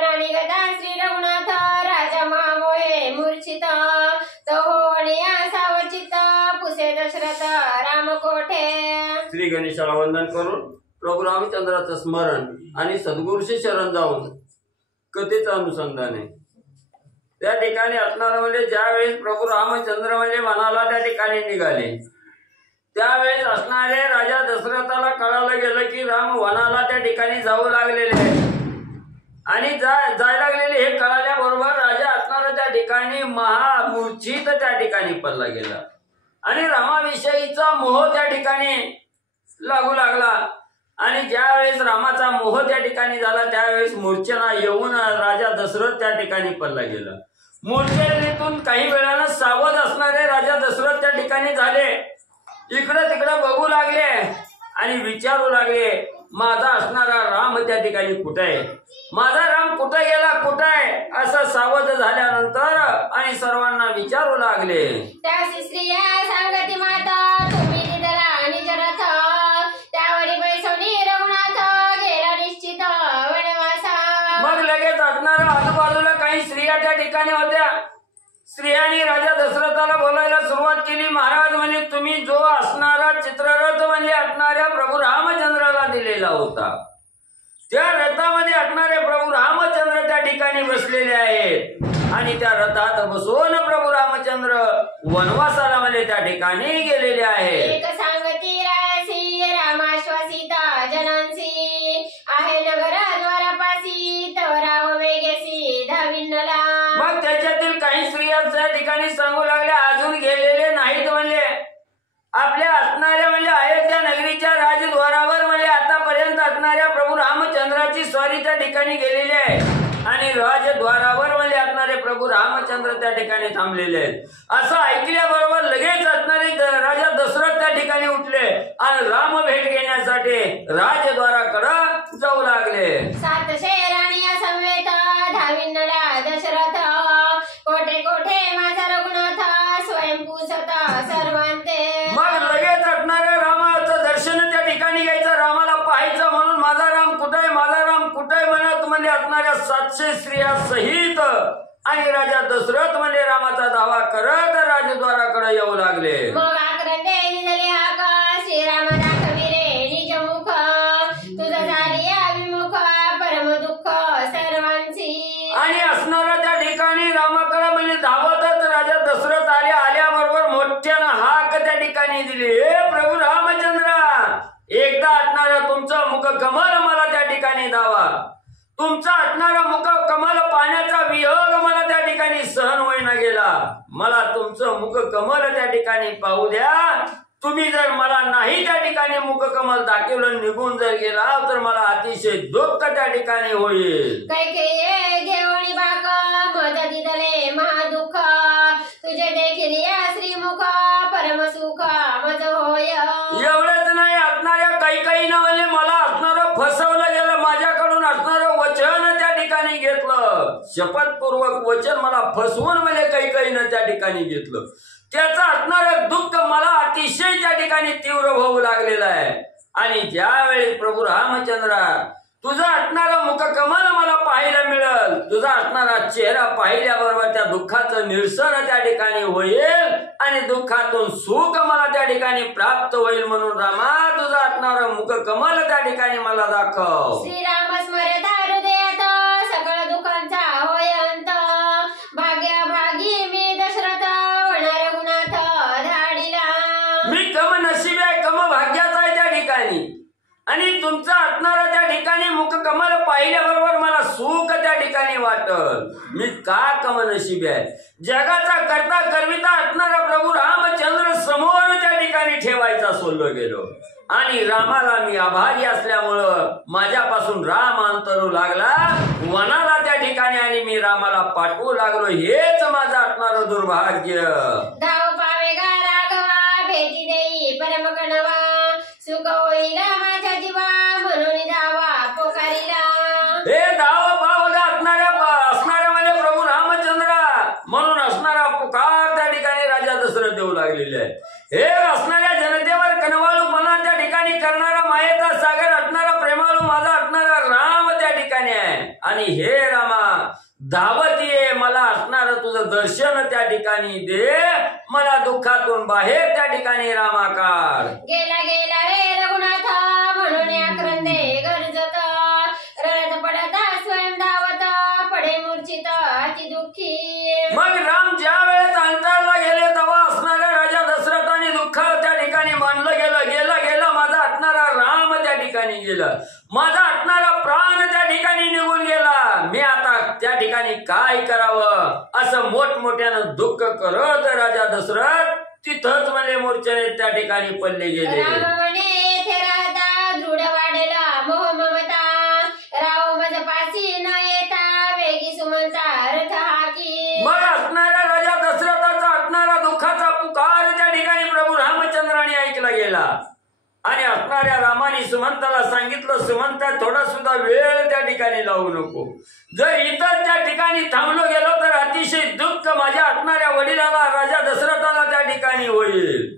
वना निघता श्री रघुनाथ राजा महामोहे मूर्छित तो होवणिया सावचित पुसे दशरथ राम कोठे। श्री गणेशाला वंदन करून प्रभू रामचंद्राचं स्मरण आणि सद्गुरूशी शरण जाऊन कथेचं अनुसंधान आहे। त्या ठिकाणी असणारं म्हणजे ज्यावेळेस प्रभू रामचंद्र म्हणजे वनाला त्या ठिकाणी निघाले त्यावेळेस असणारे राजा दशरथाला कळालं गेलं की राम वनाला त्या ठिकाणी जाऊ लागलेले आणि जायला लागलेले हे कळाल्याबरोबर राजा असणारा त्या ठिकाणी महामूर्छित त्या ठिकाणी पडला गेला आणि रामाविषयीचा मोह त्या ठिकाणी लागू लागला आणि ज्यावेळेस रामाचा मोह त्या ठिकाणी झाला त्यावेळेस मूर्छेला येऊन राजा दशरथ त्या ठिकाणी पडला गेला। मूर्छेतून काही वेळानं सावध असणारे राजा दशरथ त्या ठिकाणी झाले, इकडे तिकडे बघू लागले आणि विचारू लागले माझा असणारा राम त्या ठिकाणी कुठे आहे, माझा राम कुठे गेला कुठे आहे असं सावध झाल्यानंतर आणि सर्वांना विचारू लागले। त्या स्त्रिया सांगती माता तुम्ही दिदला आणि जरथ त्यावरी बैसवणी रघुनाथ गेला निश्चित वनवासा। मग लगेच असणारा आजूबाजूला काही स्त्रिया त्या ठिकाणी होत्या। स्त्रियांनी राजा दशरथाला बोलायला सुरुवात केली, महाराज म्हणजे तुम्ही जो असणारा चित्ररथ म्हणजे असणाऱ्या प्रभू रामचंद्राला दिलेला होता त्या रथामध्ये असणारे प्रभू रामचंद्र त्या ठिकाणी बसलेले आहेत आणि त्या रथात बसून प्रभू रामचंद्र वनवासाला म्हणजे त्या ठिकाणी गेलेले आहेत। एक सांगती रायसी रामाश्वासित जनांसी आहे नगर द्वारापासी तवराव वेगेसी धाविनला। मग त्याच्यातील काही स्त्रिया त्या ठिकाणी सांगू लागल्या अजून गेलेले नाहीत म्हणजे आपल्या असणाऱ्या म्हणजे अयोध्या नगरीच्या राजद्वारावर म्हणजे आतापर्यंत असणाऱ्या प्रभू रामचंद्राची स्वारी त्या ठिकाणी गेलेली आहे आणि राजद्वारावर म्हणजे असणारे प्रभू रामचंद्र त्या ठिकाणी थांबलेले आहेत। असं ऐकल्याबरोबर लगेच असणारे राजा दशरथ त्या ठिकाणी उठले आणि राम भेट घेण्यासाठी राजद्वाराकडे जाऊ लागले। 700 राणिया समवेत धाविनला दशरथ कोठे कोठे माझा रघुनाथ स्वयंपूसत सर्वांते। मग लगेच असणाऱ्या रामाचं दर्शन त्या ठिकाणी घ्यायचं, रामाला पाहायचं म्हणून माझा राम कुठे माझा राम कुठे म्हणत म्हणजे असणाऱ्या 700 स्त्रिया सहित आणि राजा दशरथ म्हणजे रामाचा दावा करत राजद्वाराकडे येऊ लागले। मग आक्रंदे निघाले हाक श्रीराम दाखविरे निज मुख तुझा झाली अभिमुख परम दुःख सर्वांची। आणि असणारा त्या ठिकाणी रामाकडे म्हणजे धावतच राजा दशरथ आल्याबरोबर मोठ्यानं हाक त्या ठिकाणी दिली, हे प्रभू रामचंद्र एकदा असणारा तुमचं मुख कमल मला त्या ठिकाणी दावा, तुमचा असणारा मुख कमल पाण्याचा वियोग मला त्या ठिकाणी सहन होईना गेला, मला तुमचं मुख कमल त्या ठिकाणी पाहू द्या। तुम्ही जर मला नाही त्या ठिकाणी मुख कमल दाखवलं निघून जर गेला तर मला अतिशय दुःख त्या ठिकाणी होईल। कैकेयी घेऊन बाक मज दिदले महादुःख तुझे देखील या श्रीमुख परम सुख मज होय। एवढंच नाही असणाऱ्या काही म्हणजे मला असणारं फसवलं गेलं, माझ्याकडून असणारं वचन त्या ठिकाणी घेतलं, शपथपूर्वक वचन मला फसवून म्हणजे काही त्या ठिकाणी घेतलं, त्याचं असणारं दुःख मला अतिशय त्या ठिकाणी तीव्र होऊ लागलेलं आहे। आणि ज्यावेळी प्रभू रामचंद्रा तुझा असणारा मुख कमल मला पाहायला मिळेल, तुझा असणारा चेहरा पाहिल्याबरोबर त्या दुःखाचं निरसन त्या ठिकाणी होईल आणि दुःखातून सुख मला त्या ठिकाणी प्राप्त होईल, म्हणून रामा तुझा असणारा मुख कमल त्या ठिकाणी मला दाखव। श्रीराम स्मरता हृदयात सकळ दुःखांचा होय अंत भाग्य भागी मी दशरथ वना रघुनाथ धाडिला। मी कम नशीब आहे, कम भाग्याचा आहे त्या ठिकाणी आणि तुमचा असणारा त्या ठिकाणी मुख कमल पाहिल्याबरोबर मला सुख त्या ठिकाणी वाटल, मी का कम नशीब आहे। जगाचा करता करविता असणारा प्रभू रामचंद्र समोर त्या ठिकाणी ठेवायचा सोडलो गेलो आणि रामाला मी आभारी असल्यामुळं माझ्यापासून राम अंतरू लागला वनाला त्या ठिकाणी आणि मी रामाला पाठवू लागलो, हेच माझं असणारं दुर्भाग्य। धाव पावे गा राघवा भेटी देई परम कणवा सुख होईल माझ्या जीवा म्हणून धावा पोकारिला। हे धाव पावगा असणाऱ्या म्हणजे प्रभू रामचंद्रा म्हणून असणारा पुकार त्या ठिकाणी राजा दशरथ देऊ लागलेले आहे। हे असणाऱ्या जनतेवर कनवाळूपणा त्या ठिकाणी करणारा मायेचा सागर असणारा प्रेमाळू माझा असणारा राम त्या ठिकाणी आहे आणि हे रामा धावत ये, मला असणार तुझं दर्शन त्या ठिकाणी दे, मला दुःखातून बाहेर त्या ठिकाणी रामा काढ. गेला गेला रे रघुनाथ म्हणून आक्रंदे गरजत, रडत पडत स्वयं धावत पडे मूर्छित अति दुःखी. मग राम ज्या वेळेस अंतरला गेले तेव्हा असणाऱ्या राजा दशरथाने दुःख त्या ठिकाणी मानलं गेलं. गेला गेला माझा असणारा राम त्या ठिकाणी गेला, माझा असणारा प्राण त्या ठिकाणी निघून गेला, मी आता त्या ठिकाणी काय करावं असं मोठमोठ्यानं दुःख करत राजा दशरथ तिथंच म्हणजे मूर्छेने त्या ठिकाणी पडले गेले. राम म्हणे थे राहता दृढ वाढेला मोह ममता, राव मज पासी न येता वेगी सुमंता रथ हाकी. मग असणाऱ्या राजा दशरथाचा असणारा दुःखाचा पुकार त्या ठिकाणी प्रभू रामचंद्राने ऐकला गेला आणि असणाऱ्या रामाने सुमंताला सांगितलं, सुमंता थोडा सुद्धा वेळ त्या ठिकाणी लावू नको, जर इतर त्या ठिकाणी थांबलो गेलो तर अतिशय दुःख माझ्या असणाऱ्या वडिलाला राजा दशरथाला त्या ठिकाणी होईल,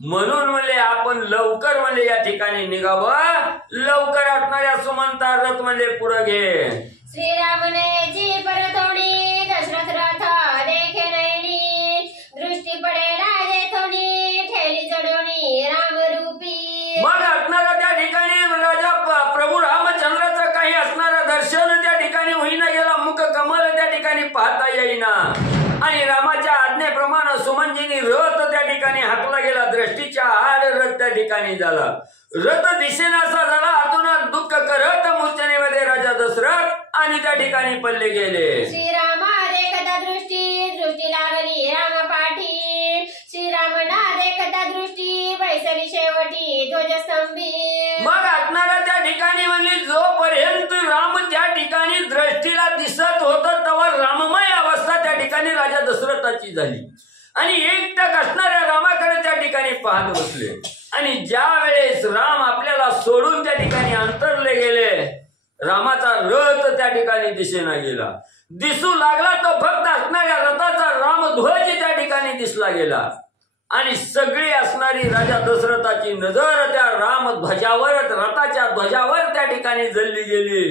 म्हणून म्हणले आपण लवकर म्हणले या ठिकाणी निघावं. लवकर असणाऱ्या सुमंता रथ म्हणले पुढे घे. श्रीरामने जी परतोणी दशरथ रथ देखे नयनी, दृष्टी पडे राजे थोनी ठेली जडोनी रामरूपी. मग असणारा त्या ठिकाणी राजा प्रभू रामचंद्राचं काही असणारं दर्शन त्या ठिकाणी होईना गेला, मुख कमल त्या ठिकाणी पाहता येईना आणि रामाच्या आज्ञेप्रमाणे सुमंजीनी रथ त्या ठिकाणी हाकला गेला. दृष्टीच्या आड रथ त्या ठिकाणी झाला, रथ दिसेनासा झाला. आतून दुःख करत मूर्छनेमध्ये राजा दशरथ आणि त्या ठिकाणी पडले गेले. श्रीरामा देखता दृष्टी दृष्टी लागली राम पाठी, श्रीरामना देखता दृष्टी बैसली शेवटी ध्वजस्तंभी. मग असणारा त्या ठिकाणी म्हणली जोपर्यंत राम त्या ठिकाणी दृष्टीला दिसत होत तेव्हा राममय अवस्था त्या ठिकाणी राजा दशरथाची झाली आणि एकटक असणाऱ्या रामाकडे त्या ठिकाणी पाहत बसले. आणि ज्या वेळेस राम आपल्याला सोडून त्या ठिकाणी अंतरले गेले, रामाचा रथ त्या ठिकाणी दिसेना गेला. दिसू लागला तो फक्त असणाऱ्या रथाचा रामध्वज त्या ठिकाणी दिसला गेला आणि सगळी असणारी राजा दशरथाची नजर त्या रामध्वजावर रथाच्या ध्वजावर त्या ठिकाणी जळली गेली.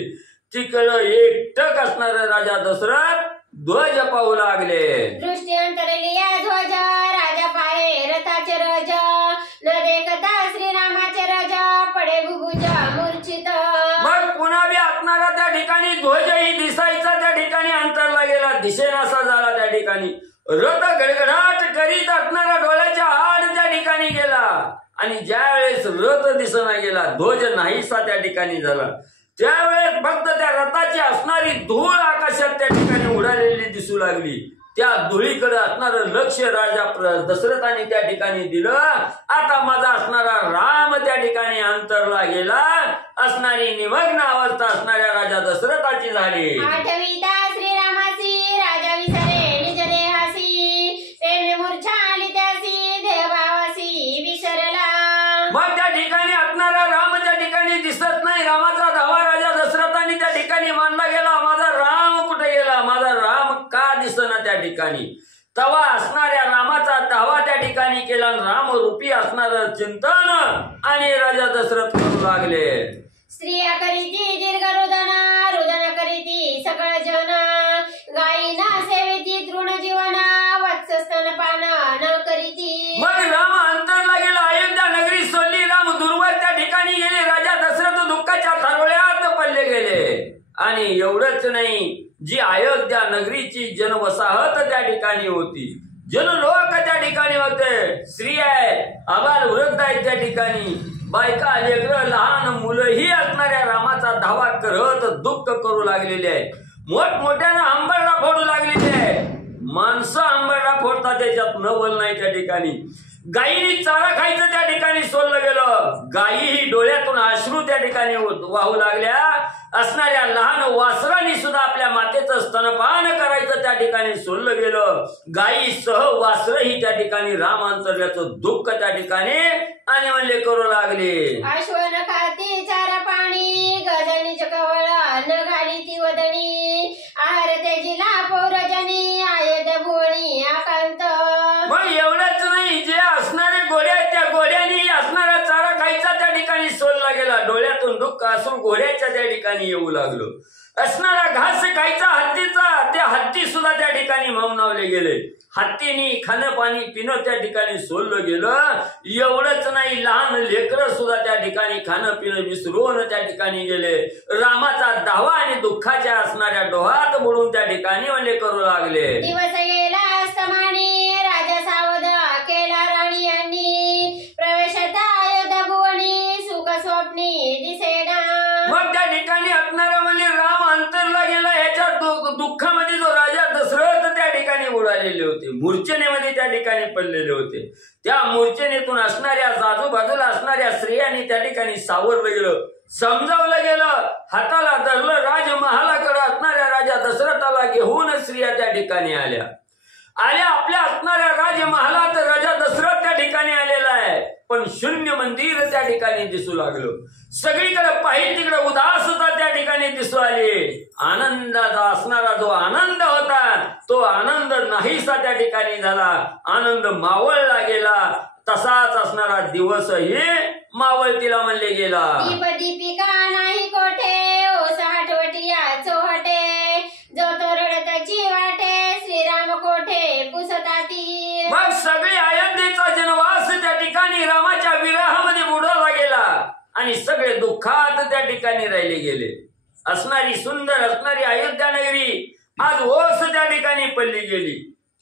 तिकडं एकटक असणार राजा दशरथ ध्वज पाहू लागले. दृष्टी अंतरली या ध्वज राजा पाहे रथाचे रज, न देखता श्रीरामाचे रज पडे भुभुज मूर्छित. मग पुन्हा बी असणारा त्या ठिकाणी ध्वजही दिसायचा त्या ठिकाणी अंतरला गेला, दिसेनासा झाला. त्या ठिकाणी रथ गडगडाट करीत असणारा डोळ्याच्या आड त्या ठिकाणी गेला आणि ज्या वेळेस रथ दिसना गेला, ध्वज नाहीसा त्या ठिकाणी झाला, त्यावेळेस फक्त त्या रथाची असणारी धूळ आकाशात त्या ठिकाणी उडालेली दिसू लागली. त्या धुळीकडे असणारं लक्ष राजा दशरथाने त्या ठिकाणी दिलं. आता माझा असणारा राम त्या ठिकाणी अंतरला गेला. असणारी निमग्न अवस्था असणाऱ्या राजा दशरथाची झाली. आठविता श्रीरामासी राजा विसरे निज देहासी, प्रेमे मूर्छा आली त्यासी देहभावासी विसरला. मग त्या ठिकाणी असणारा राम त्या ठिकाणी दिसत नाही. रामाचा धावा राजा दशरथाने त्या ठिकाणी मानला गेला. माझा राम कुठे गेला, माझा राम का दिसना त्या ठिकाणी. तवा असणाऱ्या रामाचा धावा त्या ठिकाणी केला. रामरूपी असणार चिंतन आणि राजा दशरथ करू लागले. स्त्रिया करीती दीर्घ रुदना, रुदन करीती सकळ जन, गायीना सेविती तृण जीवना, वत्स स्तनपान न करीती. मग राम अंतरला गेला. अयोध्या नगरी सोडली. राम दूरवर त्या ठिकाणी गेले. राजा दशरथ दुःखाच्या थारोळ्यात पडले गेले. आणि एवढंच नाही, जी अयोध्या नगरीची जनवसाहत त्या ठिकाणी होती, जनलोक त्या ठिकाणी होते, स्त्री आहे, आबाल वृद्ध आहेत त्या ठिकाणी, बायका लेकरं लहान मुलंही असणाऱ्या रामाचा धावा करत दुःख करू लागलेले आहे. मोठमोठ्यानं आंबरडा फोडू लागलेले आहे. माणसं आंबरडा फोडतात, त्याच्यात नवल नाही त्या ठिकाणी. गायीनी चारा खायचं त्या ठिकाणी सोडलं गेलं. गायीही डोळ्यातून अश्रू त्या ठिकाणी वाहू लागल्या. असणाऱ्या लहान वासरांनी सुद्धा आपल्या मातेचं स्तनपान करायचं त्या ठिकाणी सोडलं गेलं. गायीसह वासरही त्या ठिकाणी राम अंतरल्याचं दुःख त्या ठिकाणी आणि म्हणले करू लागले. अश्वन खाती चारा पाणी, गजनी कवळ न घाली ती वदनी, आहार तेजिला पौरजनी, आयुध भुवणी आकांत. मग एवढंच नाही, जे असणारे घोड्या त्या घोड्यांनी असणारा चारा खायचा त्या ठिकाणी सोडला गेला. डोळ्यातून दुःख असून घोड्याच्या त्या ठिकाणी येऊ लागलो. असणारा घास खायचा हत्तीचा, त्या हत्ती सुद्धा त्या ठिकाणी मौनावले गेले. हत्तीनी खाणं पाणी पिणं त्या ठिकाणी सोडलं गेलं. एवढंच नाही, लहान लेकरं सुद्धा त्या ठिकाणी खाणं पिणं विसरून त्या ठिकाणी गेले. रामाचा धावा आणि दुःखाच्या असणाऱ्या डोहात बुडून त्या ठिकाणी म्हणले करू लागले. दिवस गेला अस्तमानी, राजा सावध केला राणी यांनी, प्रवेशता अयोध्या भुवनी, सुख स्वप्नी दिसेना. मग त्या ठिकाणी असणारा म्हणजे राम अंतरला गेला. ह्याच्या दुःखामध्ये जो राजा दशरथ त्या ठिकाणी उडालेले होते, मूर्छेनेमध्ये त्या ठिकाणी पडलेले होते. त्या मूर्छेनेतून असणाऱ्या आजूबाजूला असणाऱ्या स्त्रियांनी त्या ठिकाणी सावरलं गेलं, समजावलं गेलं, हाताला धरलं. राजमहालाकडे असणाऱ्या राजा दशरथाला घेऊन स्त्रिया त्या ठिकाणी आल्या. आपल्या असणाऱ्या राजमहालात राजा दशरथ त्या ठिकाणी आलेला आहे, पण शून्य मंदिर त्या ठिकाणी दिसू लागलं. सगळीकडे पाहिजे तिकडे उदासता त्या ठिकाणी दिसू आली. आनंदाचा असणारा जो आनंद होता तो आनंद नाहीसा त्या ठिकाणी झाला. आनंद मावळला गेला. तसाच असणारा दिवसही मावळतीला म्हणले गेला. दीप दीपिका नाही कोठे, ओस हटवटिया चोहटे, जो तो रडताची वाटे, श्रीराम कोठे पुसताती. मग सगळे अयोध्येचा जनवास त्या ठिकाणी रामाच्या विरहामध्ये बुडाला गेला आणि सगळे दुःखात त्या ठिकाणी राहिले गेले. असणारी सुंदर असणारी अयोध्या नगरी आज ओस त्या ठिकाणी पडली गेली.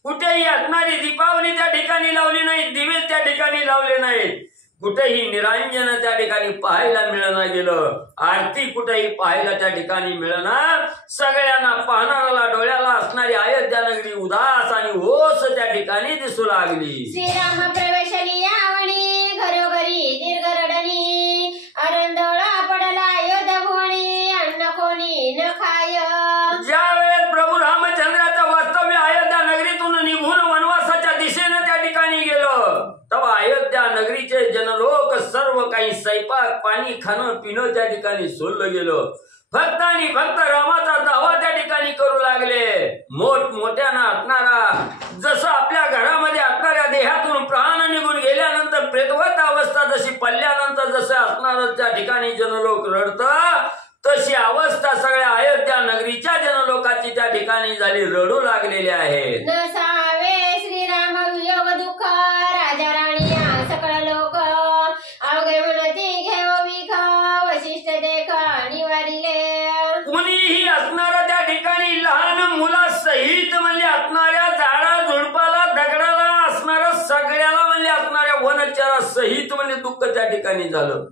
कुठेही असणारी दीपावली त्या ठिकाणी लावली नाही, दिवे त्या ठिकाणी लावले नाहीत. कुठेही निरांजन त्या ठिकाणी पाहायला मिळणार गेलं. आरती कुठेही पाहायला त्या ठिकाणी मिळणार. सगळ्यांना पाहणाऱ्याला डोळ्याला असणारी अयोध्या नगरी उदास आणि ओस त्या ठिकाणी दिसू लागली. श्रीराम प्रवेशली यावणी, घरोघरी दीर्घ रडणी, आनंदोळा पडला अयोध्या भुवनी, अन्न कोणी न खाय. ज्या वेळेस प्रभू रामचंद्राचं वास्तव्य अयोध्या नगरीतून निघून वनवासाच्या दिशेनं त्या ठिकाणी गेलं, तेव्हा अयोध्या नगरीचे जनलोक सर्व काही स्वयंपाक पाणी खाणं पिणं त्या ठिकाणी सोडलं गेलं. फक्त आणि फक्त रामाचा दावा त्या ठिकाणी करू लागले. मोठमोठ्यानं असणारा जसं आपल्या घरामध्ये असणाऱ्या देहातून प्राण निघून गेल्यानंतर प्रेतवत अवस्था जशी पडल्यानंतर जसं असणार त्या ठिकाणी जनलोक रडतं, तशी अवस्था सगळ्या अयोध्या नगरीच्या जनलोकाची त्या ठिकाणी झाली, रडू लागलेली आहे. नसावे श्रीराम वियोग दुःख, राजा राणी सकळ लोक, अवघे म्हणती घेव विख, वशिष्ठ देख निवारिले. कुणीही असणारा त्या ठिकाणी लहान मुलासहित म्हणजे असणाऱ्या झाडा झुडपाला दगडाला असणाऱ्या सगळ्याला म्हणजे असणाऱ्या वनचरा सहित म्हणजे दुःख त्या ठिकाणी झालं.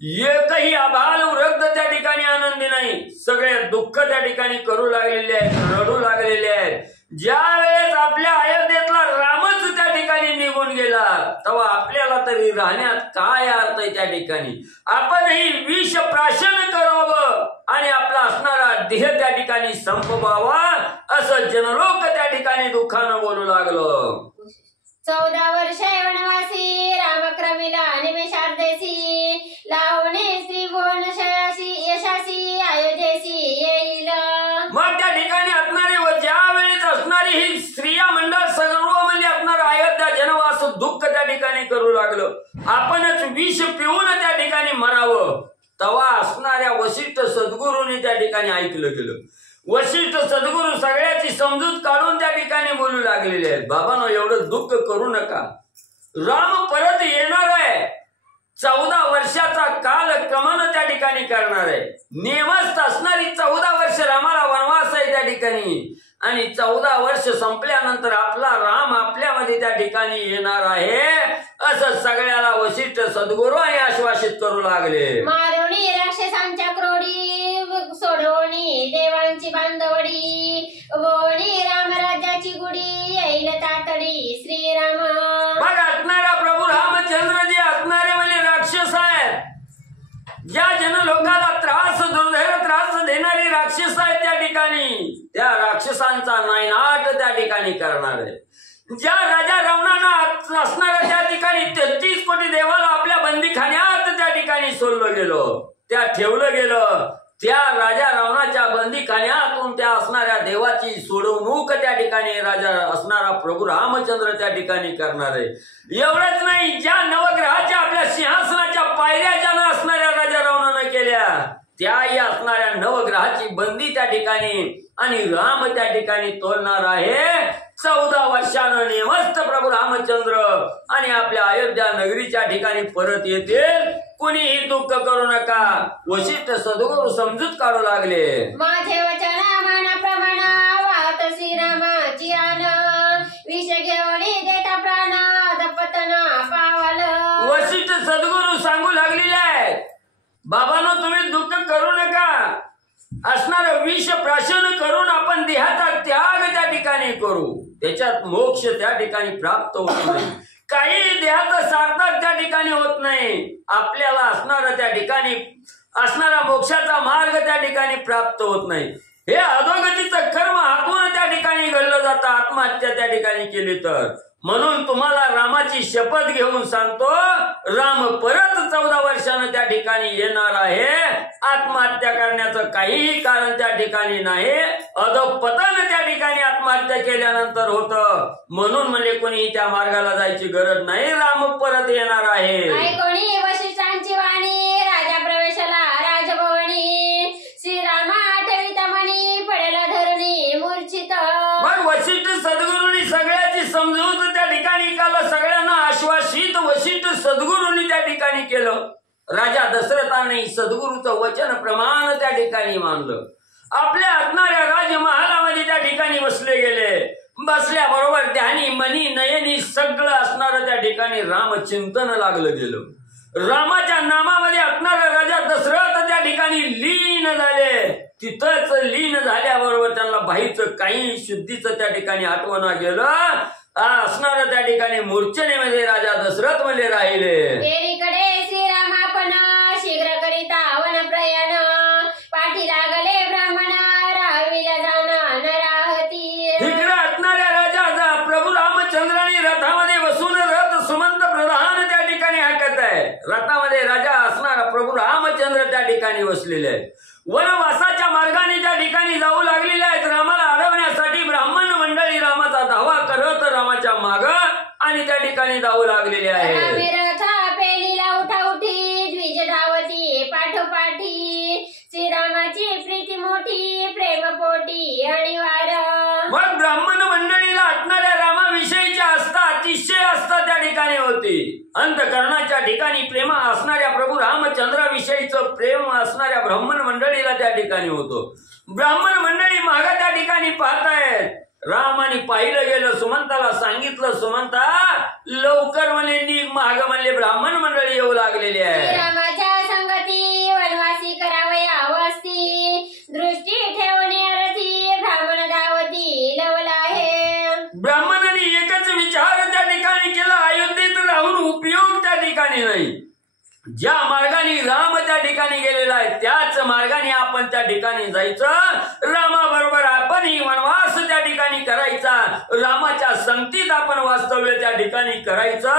एकही आबाल वृद्ध त्या ठिकाणी आनंदी नाही. सगळे दुःख त्या ठिकाणी करू लागलेले आहेत, रडू लागलेले आहेत. ज्या वेळेस आपल्या अयोध्येतला रामच त्या ठिकाणी निघून गेला, तेव्हा आपल्याला तरी राहण्यात काय अर्थ आहे त्या ठिकाणी. आपणही विष प्राशन करावं आणि आपला असणारा देह त्या ठिकाणी संपवावा, असं जनलोक त्या ठिकाणी दुःखानं बोलू लागलं. 14 वर्ष वनवासी, रामक्रमिला निमेषार्धेसी, लावणे त्रिभुवन यशासी, अयोध्येसी येईल. मग त्या ठिकाणी असणारे व ज्या वेळेस असणारी ही स्त्रिया मंडळ सर्व म्हणजे असणार अयोध्या जनवास दुःख त्या ठिकाणी करू लागलं. आपणच विष पिऊन त्या ठिकाणी मरावं, तेव्हा असणाऱ्या वशिष्ठ सद्गुरूंनी त्या ठिकाणी ऐकलं गेलं. वशिष्ठ सद्गुरू सगळ्याची समजूत काढून त्या ठिकाणी बोलू लागलेले आहेत. बाबांनो, एवढं दुःख करू नका. राम परत येणार आहे. 14 वर्षाचा काल क्रमण त्या ठिकाणी करणार आहे. नेमस्त असणारी 14 वर्ष रामाला वनवास आहे त्या ठिकाणी, आणि 14 वर्ष संपल्यानंतर आपला राम आपल्यामध्ये त्या ठिकाणी येणार आहे, असं सगळ्याला वशिष्ठ सद्गुरू आणि आश्वासित करू लागले. मारुणी राक्षसांच्या क्रोडी, सोडवणी देवांची बांधवडी, बोणी रामराज्याची गुढी, येईल तातडी श्रीराम. मग असणारा प्रभू रामचंद्र जे असणारे म्हणजे राक्षस आहेत, ज्या जनलोकाला दुर्दैव त्रास देणारी राक्षस आहेत त्या ठिकाणी, त्या राक्षसांचा नायनाट त्या ठिकाणी करणार आहे. ज्या राजा रावणाला असणाऱ्या त्या ठिकाणी 33 कोटी देवाला आपल्या बंदीखान्यात त्या ठिकाणी सोडलं गेलं, त्या ठेवलं गेलं, त्या राजा रावणाच्या बंदीखान्यातून त्या असणाऱ्या देवाची सोडवणूक त्या ठिकाणी राजा असणारा प्रभू रामचंद्र त्या ठिकाणी करणार आहे. एवढंच नाही, ज्या नवग्रहाच्या आपल्या सिंहासनाच्या पायऱ्या ज्यानं असणाऱ्या राजा रावणानं केल्या, त्याही असणाऱ्या नवग्रहाची बंदी त्या ठिकाणी आणि राम त्या ठिकाणी तोलणार आहे. 14 वर्षानं नेमस्त प्रभू रामचंद्र आणि आपल्या अयोध्या नगरीच्या ठिकाणी परत येतील. कुणीही दुःख करू नका. वशिष्ठ सद्गुरू समजूत काढू लागले. माझे वचन मनाप्रमाण वाहत श्रीरामाची आन विष घेऊन देता प्राण दपतन पावल. वशिष्ठ सद्गुरू सांगू लागलेले आहे, बाबांनो तुम्ही दुःख करू नका. असणारं विष प्राशन करून आपण देहाचा त्याग त्या ठिकाणी करू. त्याच्यात मोक्ष त्या ठिकाणी प्राप्त होत नाही. काही देहाचं सार्थक त्या ठिकाणी होत नाही. आपल्याला असणारं त्या ठिकाणी असणारा मोक्षाचा मार्ग त्या ठिकाणी प्राप्त होत नाही. हे अधोगतीचं कर्म हातून त्या ठिकाणी घडलं जातं. आत्महत्या त्या ठिकाणी केली तर. म्हणून तुम्हाला रामाची शपथ घेऊन सांगतो, राम परत 14 वर्षानं त्या ठिकाणी येणार आहे. आत्महत्या करण्याचं काहीही कारण त्या ठिकाणी नाही. अधोपतन त्या ठिकाणी आत्महत्या केल्यानंतर होतं. म्हणून म्हणजे कोणी त्या मार्गाला जायची गरज नाही. राम परत येणार आहे. ऐकोणी वशिष्ठांची वाणी राजा प्रवेशाला राजभवनी श्रीरामा आठविता मणी पडेला धरणी मूर्छित. मग वशिष्ठ सद्गुरूंनी सगळ्याची समजूत त्या ठिकाणी केलं. सगळ्यांना आश्वासित वशिष्ठ सद्गुरूंनी त्या ठिकाणी केलं. राजा दशरथाने सद्गुरूचं वचन प्रमाण त्या ठिकाणी मानलं. आपल्या असणाऱ्या राजमहालामध्ये त्या ठिकाणी बसले गेले. बसल्याबरोबर ध्यानी मनी नयनी सगळं असणारं त्या ठिकाणी रामचिंतन लागलं गेलं. रामाच्या नामामध्ये असणारा राजा दशरथ त्या ठिकाणी लीन झाले. तिथंच लीन झाल्याबरोबर त्यांना बाहेरचं काही शुद्धीचं त्या ठिकाणी आठवण गेलं. असणारं त्या ठिकाणी मूर्छनेमध्ये राजा दशरथ मध्ये राहिले. एकीकडे श्रीराम आपण शीघ्र करिता वन प्रयाण पाठी लागले ब्राह्मण राहावीला जाणं न राहती. इकडे असणाऱ्या राजा प्रभू रामचंद्रांनी रथामध्ये बसून रथ सुमंत प्रधान त्या ठिकाणी हाकत आहे. रथामध्ये राजा असणारा प्रभू रामचंद्र त्या ठिकाणी बसलेले आहेत. वनवासाच्या मार्गाने त्या ठिकाणी जाऊ लागलेले आहेत. रामाला अडवण्यासाठी ब्राह्मण मंडळी रामाचा धावा करत रामाच्या माग आणि त्या ठिकाणी जाऊ लागलेले आहे. रथ पेलीला उठाउठी द्विज धावती पाठोपाठी श्रीरामाची प्रीती मोठी प्रेम पोटी आणि वार. मग ब्राह्मण मंडळीला असणाऱ्या रामाविषयीची आस्था अतिशय आस्था त्या ठिकाणी होती. अंतकरणाच्या ठिकाणी प्रेम असणाऱ्या प्रभू रामचंद्राविषयीचं प्रेम असणाऱ्या ब्राह्मण मंडळीला त्या ठिकाणी होतं. ब्राह्मण मंडळी मागा त्या ठिकाणी पाहतायत. रामाने पाहिलं गेलं. सुमंताला सांगितलं, सुमंता लवकर म्हणे निघ माग म्हणले. ब्राह्मण मंडळी येऊ लागलेली आहे. श्रीरामाच्या संगती वनवासी करावया वस्ती दृष्टी ठेवून रथी ब्राह्मण धावती लवला आहे. ब्राह्मणांनी एकच विचार त्या ठिकाणी केला, अयोध्येत राहून उपयोग त्या ठिकाणी नाही. ज्या मार्गाने राम त्या ठिकाणी गेलेला आहे त्याच मार्गाने आपण त्या ठिकाणी जायचं. रामाबरोबर आपणही वनवास त्या ठिकाणी करायचा. रामाच्या संगतीत आपण वास्तव्य त्या ठिकाणी करायचं.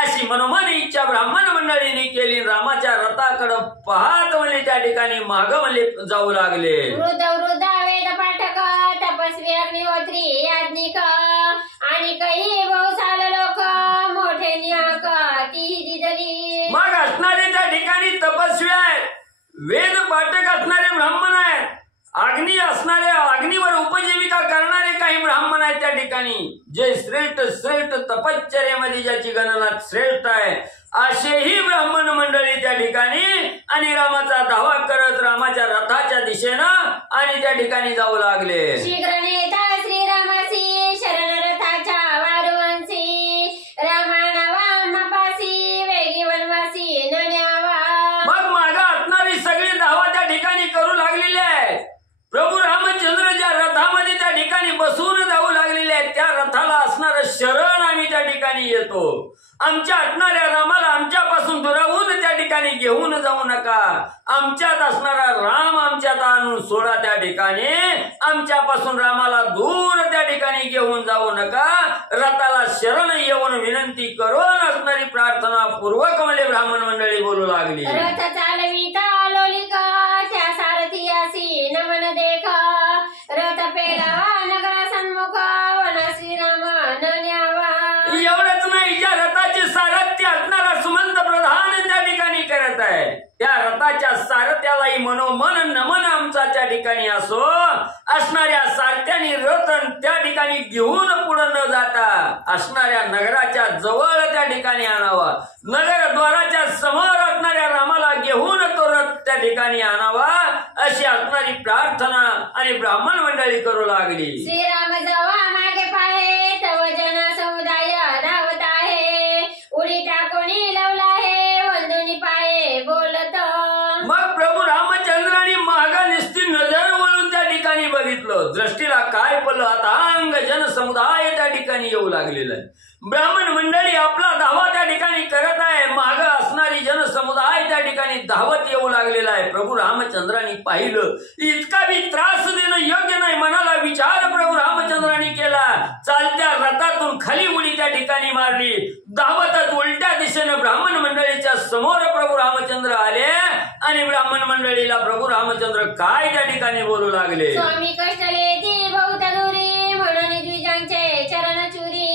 अशी मनोमन इच्छा ब्राह्मण मंडळीने केली. रामाच्या रथाकडे पाहत म्हणले त्या ठिकाणी माग म्हणले जाऊ लागले. वृद्ध वृद्ध वेद पाठक तपस्वी अग्निहोत्री याज्ञिक आणि काही बहुसाल लोक मोठे निहाक तीही दिदली. मग असणारे त्या ठिकाणी तपस्वी आहेत. वेद पाठक असणारे ब्राह्मण आहेत. अग्नी असणारे अग्नीवर उपजीविका करणारे काही ब्राह्मण आहेत त्या ठिकाणी. जे श्रेष्ठ श्रेष्ठ तपश्चर्यामध्ये ज्याची गणना श्रेष्ठ आहे असेही ब्राह्मण मंडळी त्या ठिकाणी आणि रामाचा धावा करत रामाच्या रथाच्या दिशेनं आणि त्या ठिकाणी जाऊ लागले. शीघ्र नेता श्रीरामासी शरण रथाच्या वारुवंशी रामानावा मपासी वेगी वनवासी न न्यावा. मग मागा असणारी सगळी धावा त्या ठिकाणी करू लागलेली आहे. प्रभू रामचंद्र ज्या रथामध्ये त्या ठिकाणी बसून जाऊ लागलेले आहेत त्या रथाला असणारं शरण आम्ही त्या ठिकाणी येतो. आमच्या असणाऱ्या रामाला आमच्यापासून दुरावून त्या ठिकाणी घेऊन जाऊ नका. आमच्यात असणारा राम आमच्यात आणून सोडा त्या ठिकाणी. आमच्यापासून रामाला दूर त्या ठिकाणी घेऊन जाऊ नका. रथाला शरण येऊन विनंती करून असणारी प्रार्थना पूर्वक म्हणजे ब्राह्मण मंडळी बोलू लागली. रथ चालविता लोलिका त्या सारथियासी नमन देखा रथ पेलावा नगरा सन्मुख वना श्रीराम न न्यावा. एवढंच नाही, ज्या रथाचे सारथ्य असणारा सुमंत प्रधान त्या ठिकाणी करत आहे त्या रथाच्या सारथ्यालाही मनोमन नमन आमचा त्या ठिकाणी असो. असणाऱ्या सारथ्यानी रतन त्या ठिकाणी घेऊन पुढे न जाता असणाऱ्या नगराच्या जवळ त्या ठिकाणी आणावा. नगरद्वाराच्या समोर असणाऱ्या रामाला घेऊन तो रथ त्या ठिकाणी आणावा अशी असणारी प्रार्थना आणि ब्राह्मण मंडळी करू लागली. श्रीराम जवा मागे पाहे तव जन समुदाय धावत आहे. उडी टाकोणी लावला आहे वंदुनी पाये बोलत. मग प्रभू रामचंद्रांनी मागा निस्ती नजर वळून त्या ठिकाणी बघितलं. दृष्टीला काय पडलं, आता अंग जन समुदाय त्या ठिकाणी येऊ लागलेला आहे. ब्राह्मण मंडळी आपला धावा त्या ठिकाणी करत आहे. माग असणारी जनसमुदाय त्या ठिकाणी धावत येऊ लागलेला आहे. प्रभू रामचंद्रांनी पाहिलं इतका बी त्रास देणं योग्य नाही. मनाला विचार प्रभू रामचंद्रांनी केला. चालत्या रथातून खाली उडी त्या ठिकाणी मारली. धावतच उलट्या दिशेनं ब्राह्मण मंडळीच्या समोर प्रभू रामचंद्र आले आणि ब्राह्मण मंडळीला प्रभू रामचंद्र काय त्या ठिकाणी बोलू लागले. स्वामी कष्टले ती बहुत दूरी म्हणून द्विजांचे चरण चुरी.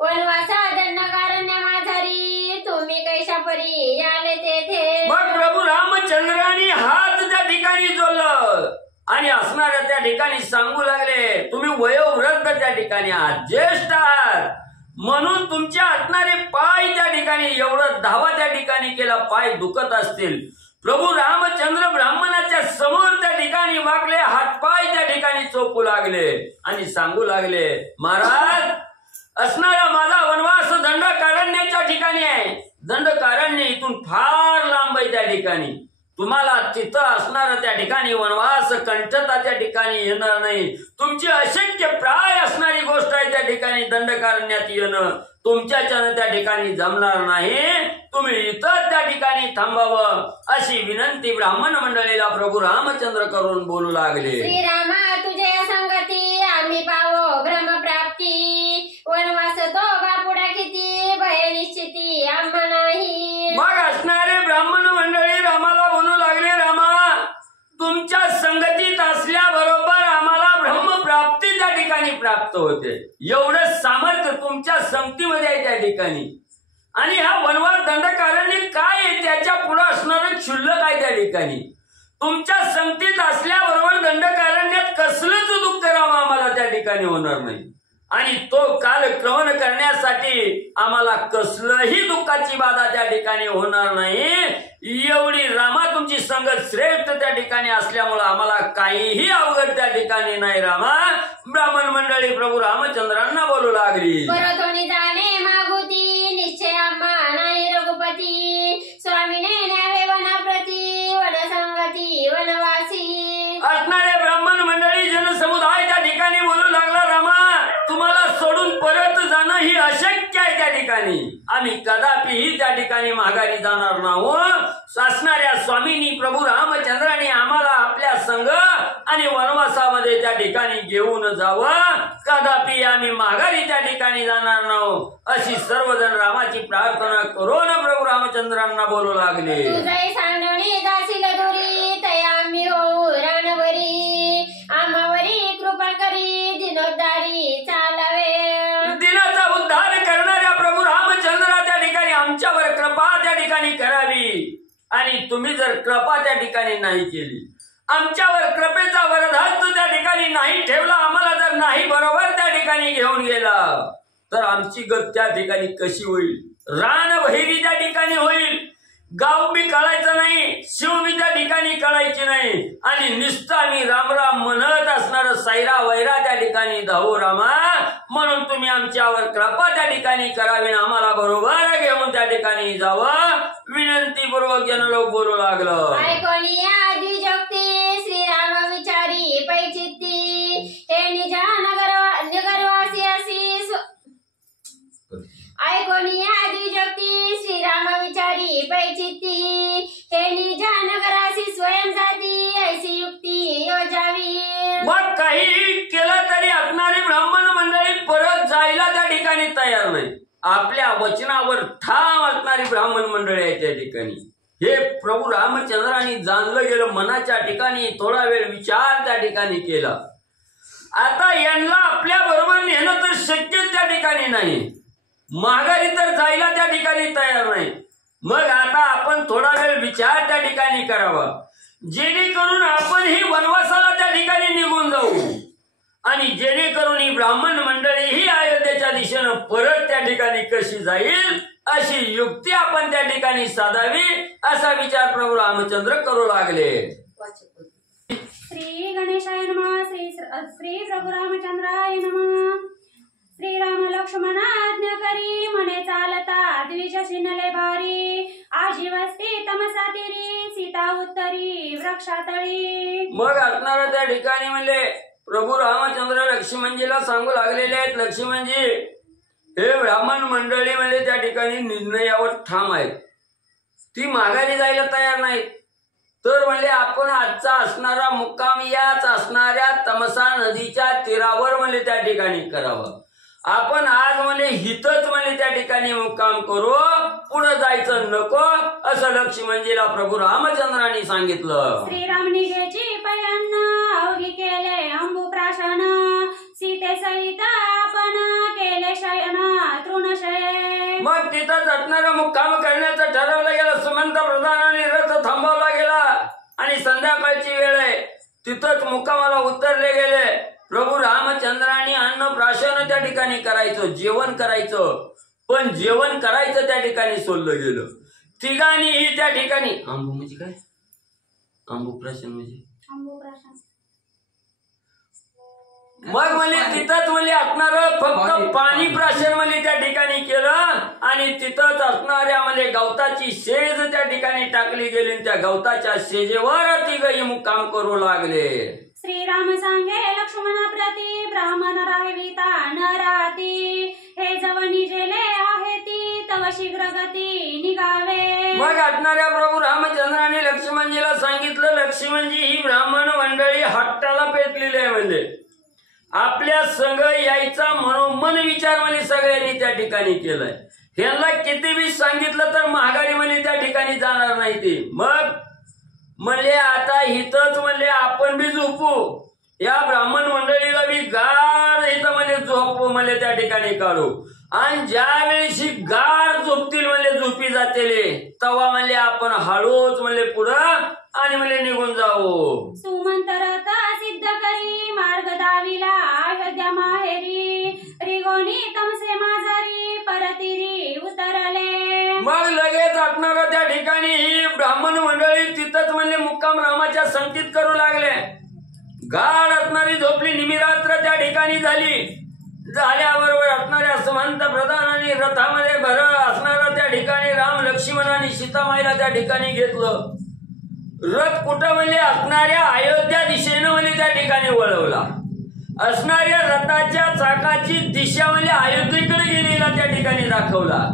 वनवासा दंडकारण्य माझारी तुम्ही कैशा परी आले तेथे. मग प्रभू रामचंद्रांनी हात त्या ठिकाणी जोडलं आणि असणाऱ्या त्या ठिकाणी सांगू लागले, तुम्ही वयोवृद्ध त्या ठिकाणी आहात, ज्येष्ठ आहात, म्हणून तुमचे असणारे पाय त्या ठिकाणी एवढं धावा त्या ठिकाणी केला, पाय दुखत असतील. प्रभू रामचंद्र ब्राह्मणाच्या समोर त्या ठिकाणी वाकले, हातपाय त्या ठिकाणी चोपू लागले आणि सांगू लागले, महाराज असणारा माझा वनवास दंडकारण्याच्या ठिकाणी आहे. दंडकारण्य इथून फार लांब आहे. त्या ठिकाणी तुम्हाला तिथं असणार त्या ठिकाणी वनवास कंठता त्या ठिकाणी येणार नाही. तुमची अशक्य प्राय असणारी गोष्ट आहे त्या ठिकाणी दंडकारण्यात येणं. तुमच्याच्यानं त्या ठिकाणी जमणार नाही. तुम्ही इथं त्या ठिकाणी थांबावं अशी विनंती ब्राह्मण मंडळीला प्रभू रामचंद्र करून बोलू लागले. श्रीरामा तुझे संगती आम्ही पावो ब्रह्मप्राप्ती. वनवास तो बापुडा किती भय निश्चिती आम्हा नाही. मग असणारे ब्राह्मण मंडळी रामाला म्हणू लागले, रामा तुमच्या संगतीत असल्याबरोबर आम्हाला ब्रह्मप्राप्ती त्या ठिकाणी प्राप्त होते. एवढं सामर्थ्य तुमच्या संगतीमध्ये आहे त्या ठिकाणी. आणि हा वनवास दंडकारण्य काय आहे त्याच्या पुढे असणारं क्षुल्लक आहे त्या ठिकाणी. तुमच्या संगतीत असल्याबरोबर दंडकारण्यात कसलंच दुःख राम आम्हाला त्या ठिकाणी होणार नाही. आणि तो कालक्रमण करण्यासाठी आम्हाला कसलंही दुःखाची बाधा त्या ठिकाणी होणार नाही. एवढी रामा तुमची संगत श्रेष्ठ त्या ठिकाणी असल्यामुळे आम्हाला काहीही अवघड त्या ठिकाणी नाही. रामा ब्राह्मण मंडळी प्रभू रामचंद्रांना बोलू लागली. परतोनी जाणे मागुती निश्चय आम्हा नाही रघुपती. स्वामीने न्यावे वनाप्रती वनसंगती वनवासी. असणारे ब्राह्मण मंडळी जनसमुदाय त्या ठिकाणी बोलू लागला, रामा तुम्हाला सोडून परत जाणं ही अशक्य आहे त्या ठिकाणी. आम्ही कदापिही त्या ठिकाणी माघारी जाणार नाहोत. असणाऱ्या स्वामींनी प्रभू रामचंद्रांनी आम्हाला आपल्या संग आणि वनवासामध्ये त्या ठिकाणी घेऊन जावं. कदापि आम्ही माघारी त्या ठिकाणी जाणार नाहोत अशी सर्वजण रामाची प्रार्थना करून प्रभू रामचंद्रांना बोलू लागले. तुझे सांडणी दासील दुरी तया आम्ही होऊ रणवरी. आम्हावरी कृपा करी दिनोद्धारी चालावे. दिनाचा उद्धार करणाऱ्या प्रभू रामचंद्रा त्या ठिकाणी आमच्यावर कृपा त्या ठिकाणी करावी. आणि तुम्ही जर कृपा त्या ठिकाणी नाही केली, आमच्यावर कृपेचा वरदहस्त त्या ठिकाणी नाही ठेवला, आम्हाला जर नाही बरोबर त्या ठिकाणी घेऊन गेला तर आमची गत त्या ठिकाणी कशी होईल. रान बहिरी त्या ठिकाणी होईल. गाव बी कळायचं नाही, शिव बी त्या ठिकाणी कळायची नाही. आणि निस्ता मी रामराम म्हणत असणार सायरा वैरा त्या ठिकाणी धावू रामा. म्हणून तुम्ही आमच्यावर कृपा त्या ठिकाणी करावी, आम्हाला बरोबर घेऊन त्या ठिकाणी जावं विनंतीपूर्वक जनलोक बोलू लागलं. ऐकोनी आधी जगती श्रीराम विचारी पैचित्ती. हे निजा नगरवासी असी ऐकोनी आधी जगती श्रीराम विचारी पैचित्ती. हे निजा नगरासी स्वयं जाती ऐसी युक्ती योजावी. मग काही केलं तरी असणारी ब्राह्मण मंडळी परत जायला त्या ठिकाणी तयार नाही. आपल्या वचनावर ठाम असणारी ब्राह्मण मंडळी आहे त्या ठिकाणी. हे प्रभू रामचंद्रांनी जाणलं गेलं. मनाच्या ठिकाणी थोडा वेळ विचार त्या ठिकाणी केला. आता यांना आपल्या बरोबर नेणं तर शक्य त्या ठिकाणी नाही. माघारी तर जायला त्या ठिकाणी तयार नाही. मग आता आपण थोडा वेळ विचार त्या ठिकाणी करावा. जेणेकरून आपणही वनवासाला त्या ठिकाणी निघून जाऊ आणि जेणेकरून ही ब्राह्मण मंडळी ही अयोध्येच्या दिशेनं परत त्या ठिकाणी कशी जाईल अशी युक्ती आपण त्या ठिकाणी साधावी असा विचार प्रभू रामचंद्र करू लागले. श्री गणेशाय नमः. श्री प्रभु रामचंद्राय नमः. श्रीराम लक्ष्मण आज्ञा करी म्हणे चालता द्विज शिनले भारी आजी वस्ती तमसा तिरी सीता उत्तरी वृक्षातळी. मग असणारा त्या ठिकाणी म्हणले प्रभू रामचंद्र लक्ष्मणजीला सांगू लागलेले आहेत. लक्ष्मणजी हे ब्राह्मण मंडळी म्हणजे त्या ठिकाणी निर्णयावर ठाम आहेत, ती माघारी जायला तयार नाहीत. तर म्हणजे आपण आजचा असणारा मुक्काम याच असणाऱ्या तमसा नदीच्या तीरावर म्हणजे त्या ठिकाणी करावं. आपण आज म्हणजे हितच म्हणजे त्या ठिकाणी मुक्काम करू, पुढे जायचं नको असं लक्ष्मणजीला प्रभू रामचंद्रांनी सांगितलं. श्रीराम निघेची पयन्न अवघी केले अंबुप्राशन सीते सहित आपण केले शयन तृणशय. मग तिथं असणारा मुक्काम करण्याचं ठरवलं गेलं. सुमंत प्रधानाने रथ थांबवला गेला आणि संध्याकाळची वेळ आहे, तिथंच मुक्कामाला उतरले गेले. प्रभू रामचंद्रांनी अन्न प्राशन त्या ठिकाणी करायचं, जेवण करायचं, पण जेवण करायचं त्या ठिकाणी सोडलं गेलं. तिघांनीही त्या ठिकाणी आंबू म्हणजे काय, आंबू प्राशन म्हणजे अंबुप्राशन. मग म्हणजे तिथंच म्हणजे असणारं फक्त पाणी प्राशन म्हणजे त्या ठिकाणी केलं आणि तिथंच असणाऱ्या म्हणजे गवताची शेज त्या ठिकाणी टाकली गेली. त्या गवताच्या शेजेवर तिघही मुक्काम करू लागले. श्रीराम सांगे लक्ष्मणा प्रती ब्राह्मण राहिविता न राहती हे जवणी जेले आहे ती तव शीघ्र गती निघावे. मग असणाऱ्या प्रभू रामचंद्राने लक्ष्मणजीला सांगितलं, लक्ष्मणजी ही ब्राह्मण मंडळी हट्टाला पेटलेली आहे, म्हणजे आपल्या संघ यायचा मनोमन विचार म्हणजे सगळ्यांनी त्या ठिकाणी केलाय. ह्यांना किती बी सांगितलं तर महागारी म्हणजे त्या ठिकाणी जाणार नाही ते. मग म्हणले आता हिथंच म्हणले आपण बी झोपू, या ब्राह्मण मंडळीला बी गाढ इथं म्हणजे झोपू म्हणजे त्या ठिकाणी काढू आणि ज्या वेळेशी गाढ झोपतील म्हणजे झोपी जातेले तवा म्हणले आपण हळूच म्हणले पुढं आणि म्हणले निघून जाऊ. सुमंत रथ सिद्ध करी मार्ग दाविला अयोध्या माहेरी रिगोनी तमसे माझारी परतिरी उतरले. मग लगेच असणारा त्या ठिकाणी ही ब्राह्मण मंडळी तिथंच म्हणजे मुक्काम रामाच्या संगतीत करू लागले. गाढ असणारी झोपली, निमिरात्र त्या ठिकाणी झाल्याबरोबर असणाऱ्या सुमंत प्रधानाने रथामध्ये भर असणारा त्या ठिकाणी राम लक्ष्मण आणि सीतामाईला त्या ठिकाणी घेतलं. रथ कुठं म्हणजे असणाऱ्या अयोध्या दिशेनं म्हणजे त्या ठिकाणी वळवला. असणाऱ्या रथाच्या चाकाची दिशा म्हणजे अयोध्येकडे गेलेला त्या ठिकाणी दाखवला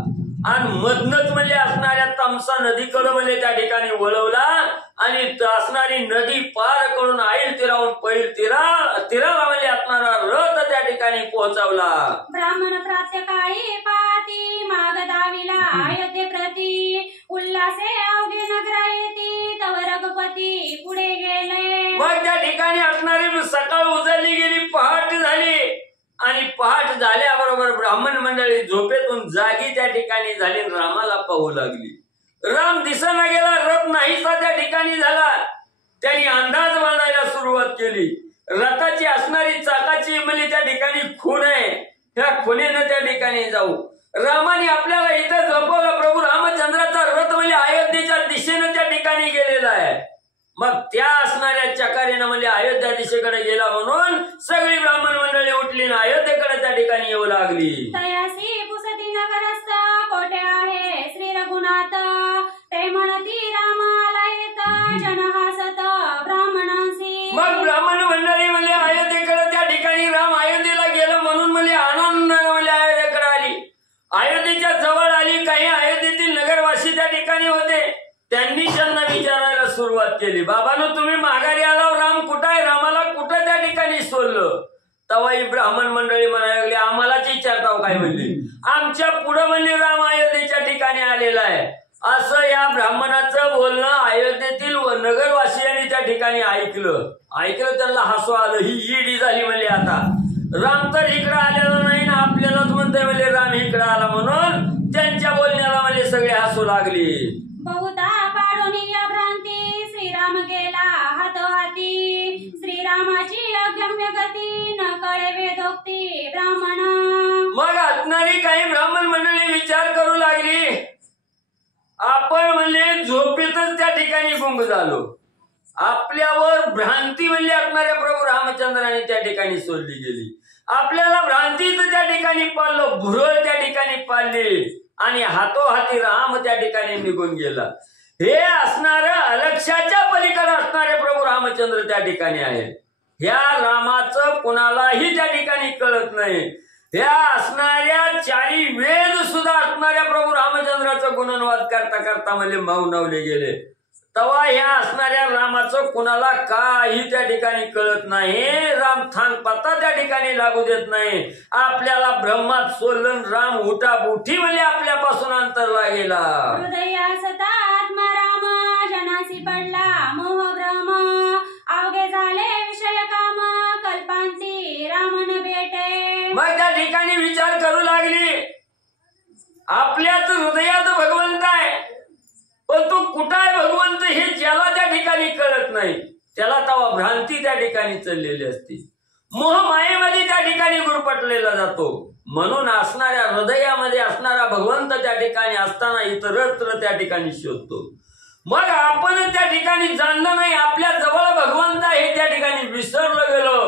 आणि मधनच म्हणजे असणाऱ्या तमसा नदीकडे म्हणजे त्या ठिकाणी वळवला आणि असणारी नदी पार करून आईल तीराहून पैल तीराला म्हणजे असणारा रथ त्या ठिकाणी पोहोचवला. ब्राह्मण प्रात्यकाळी पाती माग दाविला अयोध्ये प्रती उल्हासे अवघे नगरा येती तव रघुपती पुढे गेले. मग त्या ठिकाणी असणारी सकाळ उजळली गेली, पहाट झाली आणि पहाट झाल्याबरोबर ब्राह्मण मंडळी झोपेतून जागी त्या ठिकाणी झाली, रामाला पाहू लागली. राम दिसेना गेला, रथ नाहीसा त्या ठिकाणी झाला. त्यांनी अंदाज बांधायला सुरुवात केली. रथाची असणारी चाकाची म्हणजे त्या ठिकाणी खूण आहे, त्या खुणेनं त्या ठिकाणी जाऊ. रामाने आपल्याला इथं झोपवलं. प्रभू रामचंद्राचा रथ म्हणजे अयोध्येच्या दिशेनं त्या ठिकाणी गेलेला आहे. मग त्या असणाऱ्या चकारीनं म्हणजे अयोध्या दिशेकडे गेला म्हणून सगळी ब्राह्मण मंडळी उठली ना अयोध्येकडे त्या ठिकाणी येऊ लागली. तयासी पुसती नगरस्थ कोठे आहे श्री रघुनाथ ते म्हणती रामाला येत जन हसत ब्राह्मणांसी. मग ब्राह्मण मंडळी म्हणजे अयोध्येकडे त्या ठिकाणी राम अयोध्येला गेलं म्हणून म्हणजे आनंद म्हणजे अयोध्येकडे आली, अयोध्येच्या जवळ आली. काही अयोध्येतील नगरवासी त्या ठिकाणी होते, त्यांनी त्यांना विचारायला सुरुवात केली, बाबांनो तुम्ही माघारी आला, राम कुठं आहे, रामाला कुठं त्या ठिकाणी सोडलं. तवाही ब्राह्मण मंडळी म्हणायला लागली, आम्हालाच विचारताव काय म्हणली, आमच्या पुढं म्हणजे राम अयोध्येच्या ठिकाणी आलेला आहे. असं या ब्राह्मणाचं बोलणं अयोध्येतील नगरवासियांनी त्या ठिकाणी ऐकलं. त्यांना हसू आलं, ही ईडी झाली म्हणजे आता राम तर इकडे आलेला नाही ना, आपल्यालाच म्हणतोय म्हणजे राम इकडे आला. म्हणून त्यांच्या बोलण्याला म्हणजे सगळे हसू लागली. बहुता पाडून या भ्रांती श्रीराम गेला हातोहाती श्रीरामाची अगम्य गती न कळे वेदोक्ती ब्राह्मण मग असणारी काही ब्राह्मण मंडळी विचार करू लागली. आपण म्हणजे झोपेतच त्या ठिकाणी गुंग झालो. आपल्यावर भ्रांती म्हणजे असणाऱ्या प्रभू रामचंद्राने त्या ठिकाणी सोडली गेली. आपल्याला भ्रांतीच त्या ठिकाणी पाळलं, भुरळ त्या ठिकाणी पाळली आणि हातोहाती राम त्या ठिकाणी निघून गेला. हे असणार अलक्षाच्या पलीकडे असणारे प्रभू रामचंद्र त्या ठिकाणी आहेत. ह्या रामाचं कुणालाही त्या ठिकाणी कळत नाही. ह्या असणाऱ्या चारी वेद सुद्धा असणाऱ्या प्रभू रामचंद्राचं गुणनवाद करता करता म्हणजे मौनवले गेले. तेव्हा ह्या असणाऱ्या रामाचं कुणाला काही त्या ठिकाणी कळत नाही. राम थांग पत्ता त्या ठिकाणी लागू देत नाही. आपल्याला ब्रह्मात सोलन राम उठाबुठी म्हणजे आपल्यापासून अंतरला गेला. हृदयास आत्मा राम जनासी पडला मोह भ्रम अवघे झाले विषय काम कल्पांती रामन भेटे. मग त्या ठिकाणी विचार करू लागली. आपल्याच हृदयात भगवंत आहे, पण तो कुठं आहे भगवंत हे ज्याला त्या ठिकाणी कळत नाही त्याला तवा भ्रांती त्या ठिकाणी चाललेली असते. मोह मायेमध्ये त्या ठिकाणी गुरपटलेला जातो. म्हणून असणाऱ्या हृदयामध्ये असणारा भगवंत त्या ठिकाणी असताना इतरत्र त्या ठिकाणी शोधतो. मग आपण त्या ठिकाणी जाणलं नाही आपल्या जवळ भगवंत हे त्या ठिकाणी विसरलं गेलो,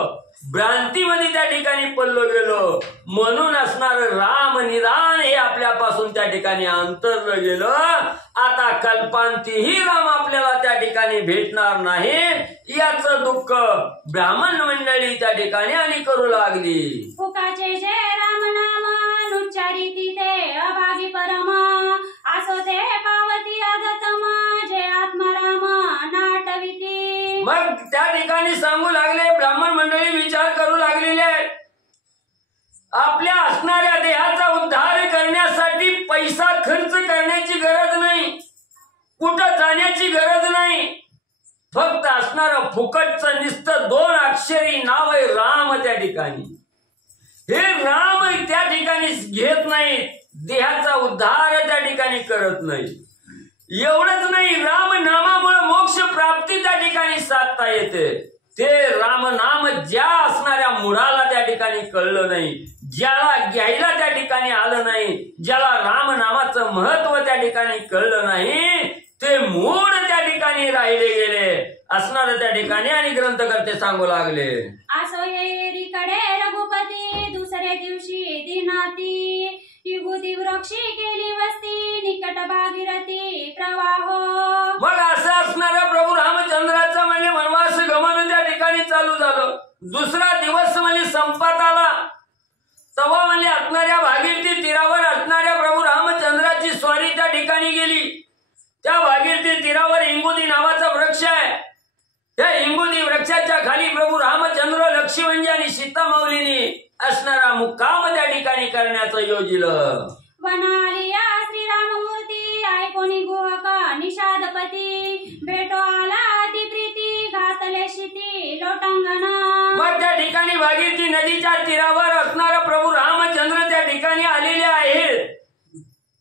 भ्रांतीमध्ये त्या ठिकाणी पडलो गेलो. म्हणून असणार राम निदान हे आपल्यापासून त्या ठिकाणी अंतरलं गेलं. आता कल्पांतीही राम आपल्याला त्या ठिकाणी भेटणार नाही याचं दुःख ब्राह्मण मंडळी त्या ठिकाणी आणि करू लागली. फुकाचे जे राम नाम उच्चारिती ते अभागी परम असो ते पावती अधतम जे आत्माराम नाटविती. मग त्या ठिकाणी सांगू लागले, ब्राह्मण मंडळी विचार करू लागलेले आहेत. आपल्या असणाऱ्या देहाचा उद्धार करण्यासाठी पैसा खर्च करण्याची गरज नाही, कुठं जाण्याची गरज नाही. फक्त असणारं फुकटचं नुसतं 2 अक्षरी नाव आहे राम. त्या ठिकाणी हे राम त्या ठिकाणी घेत नाही, देहाचा उद्धार त्या ठिकाणी करत नाही. एवढंच नाही, राम नामामुळे मोक्ष प्राप्ती त्या ठिकाणी साधता येते. ते रामनाम ज्या असणाऱ्या मुळाला त्या ठिकाणी कळलं नाही, ज्याला घ्यायला त्या ठिकाणी आलं नाही, ज्याला रामनामाचं महत्व त्या ठिकाणी कळलं नाही, ते मूळ त्या ठिकाणी राहिले गेले असणार त्या ठिकाणी आणि ग्रंथकर्ते सांगू लागले. असो येरीकडे रघुपती दुसरे दिवशी दिनाती विभूती वृक्षी केली वस्ती निकट भागीरथी प्रवाहो. मग असं असणाऱ्या प्रभू रामचंद्राचं म्हणजे वनवास गमन त्या ठिकाणी चालू झालं. दुसरा दिवस म्हणजे संपात आला. तेव्हा म्हणजे असणाऱ्या भागीरथी तीरावर असणाऱ्या प्रभू रामचंद्राची स्वारी त्या ठिकाणी गेली. त्या भागीरथी तीरावर इंगुदी नावाचा वृक्ष आहे. त्या इंगुदी वृक्षाच्या खाली प्रभू रामचंद्र लक्ष्मण आणि सीता माऊलीने असणारा मुक्काम त्या ठिकाणी करण्याचं योजिलं. वनालिया श्रीराममूर्ती ऐकोनी गुहक निषादपती भेटो आला ती प्रीती घातले शिती लोटांगण. मग त्या ठिकाणी भागीरथी नदीच्या तीरावर असणारा प्रभू रामचंद्र त्या ठिकाणी आलेले आहेत.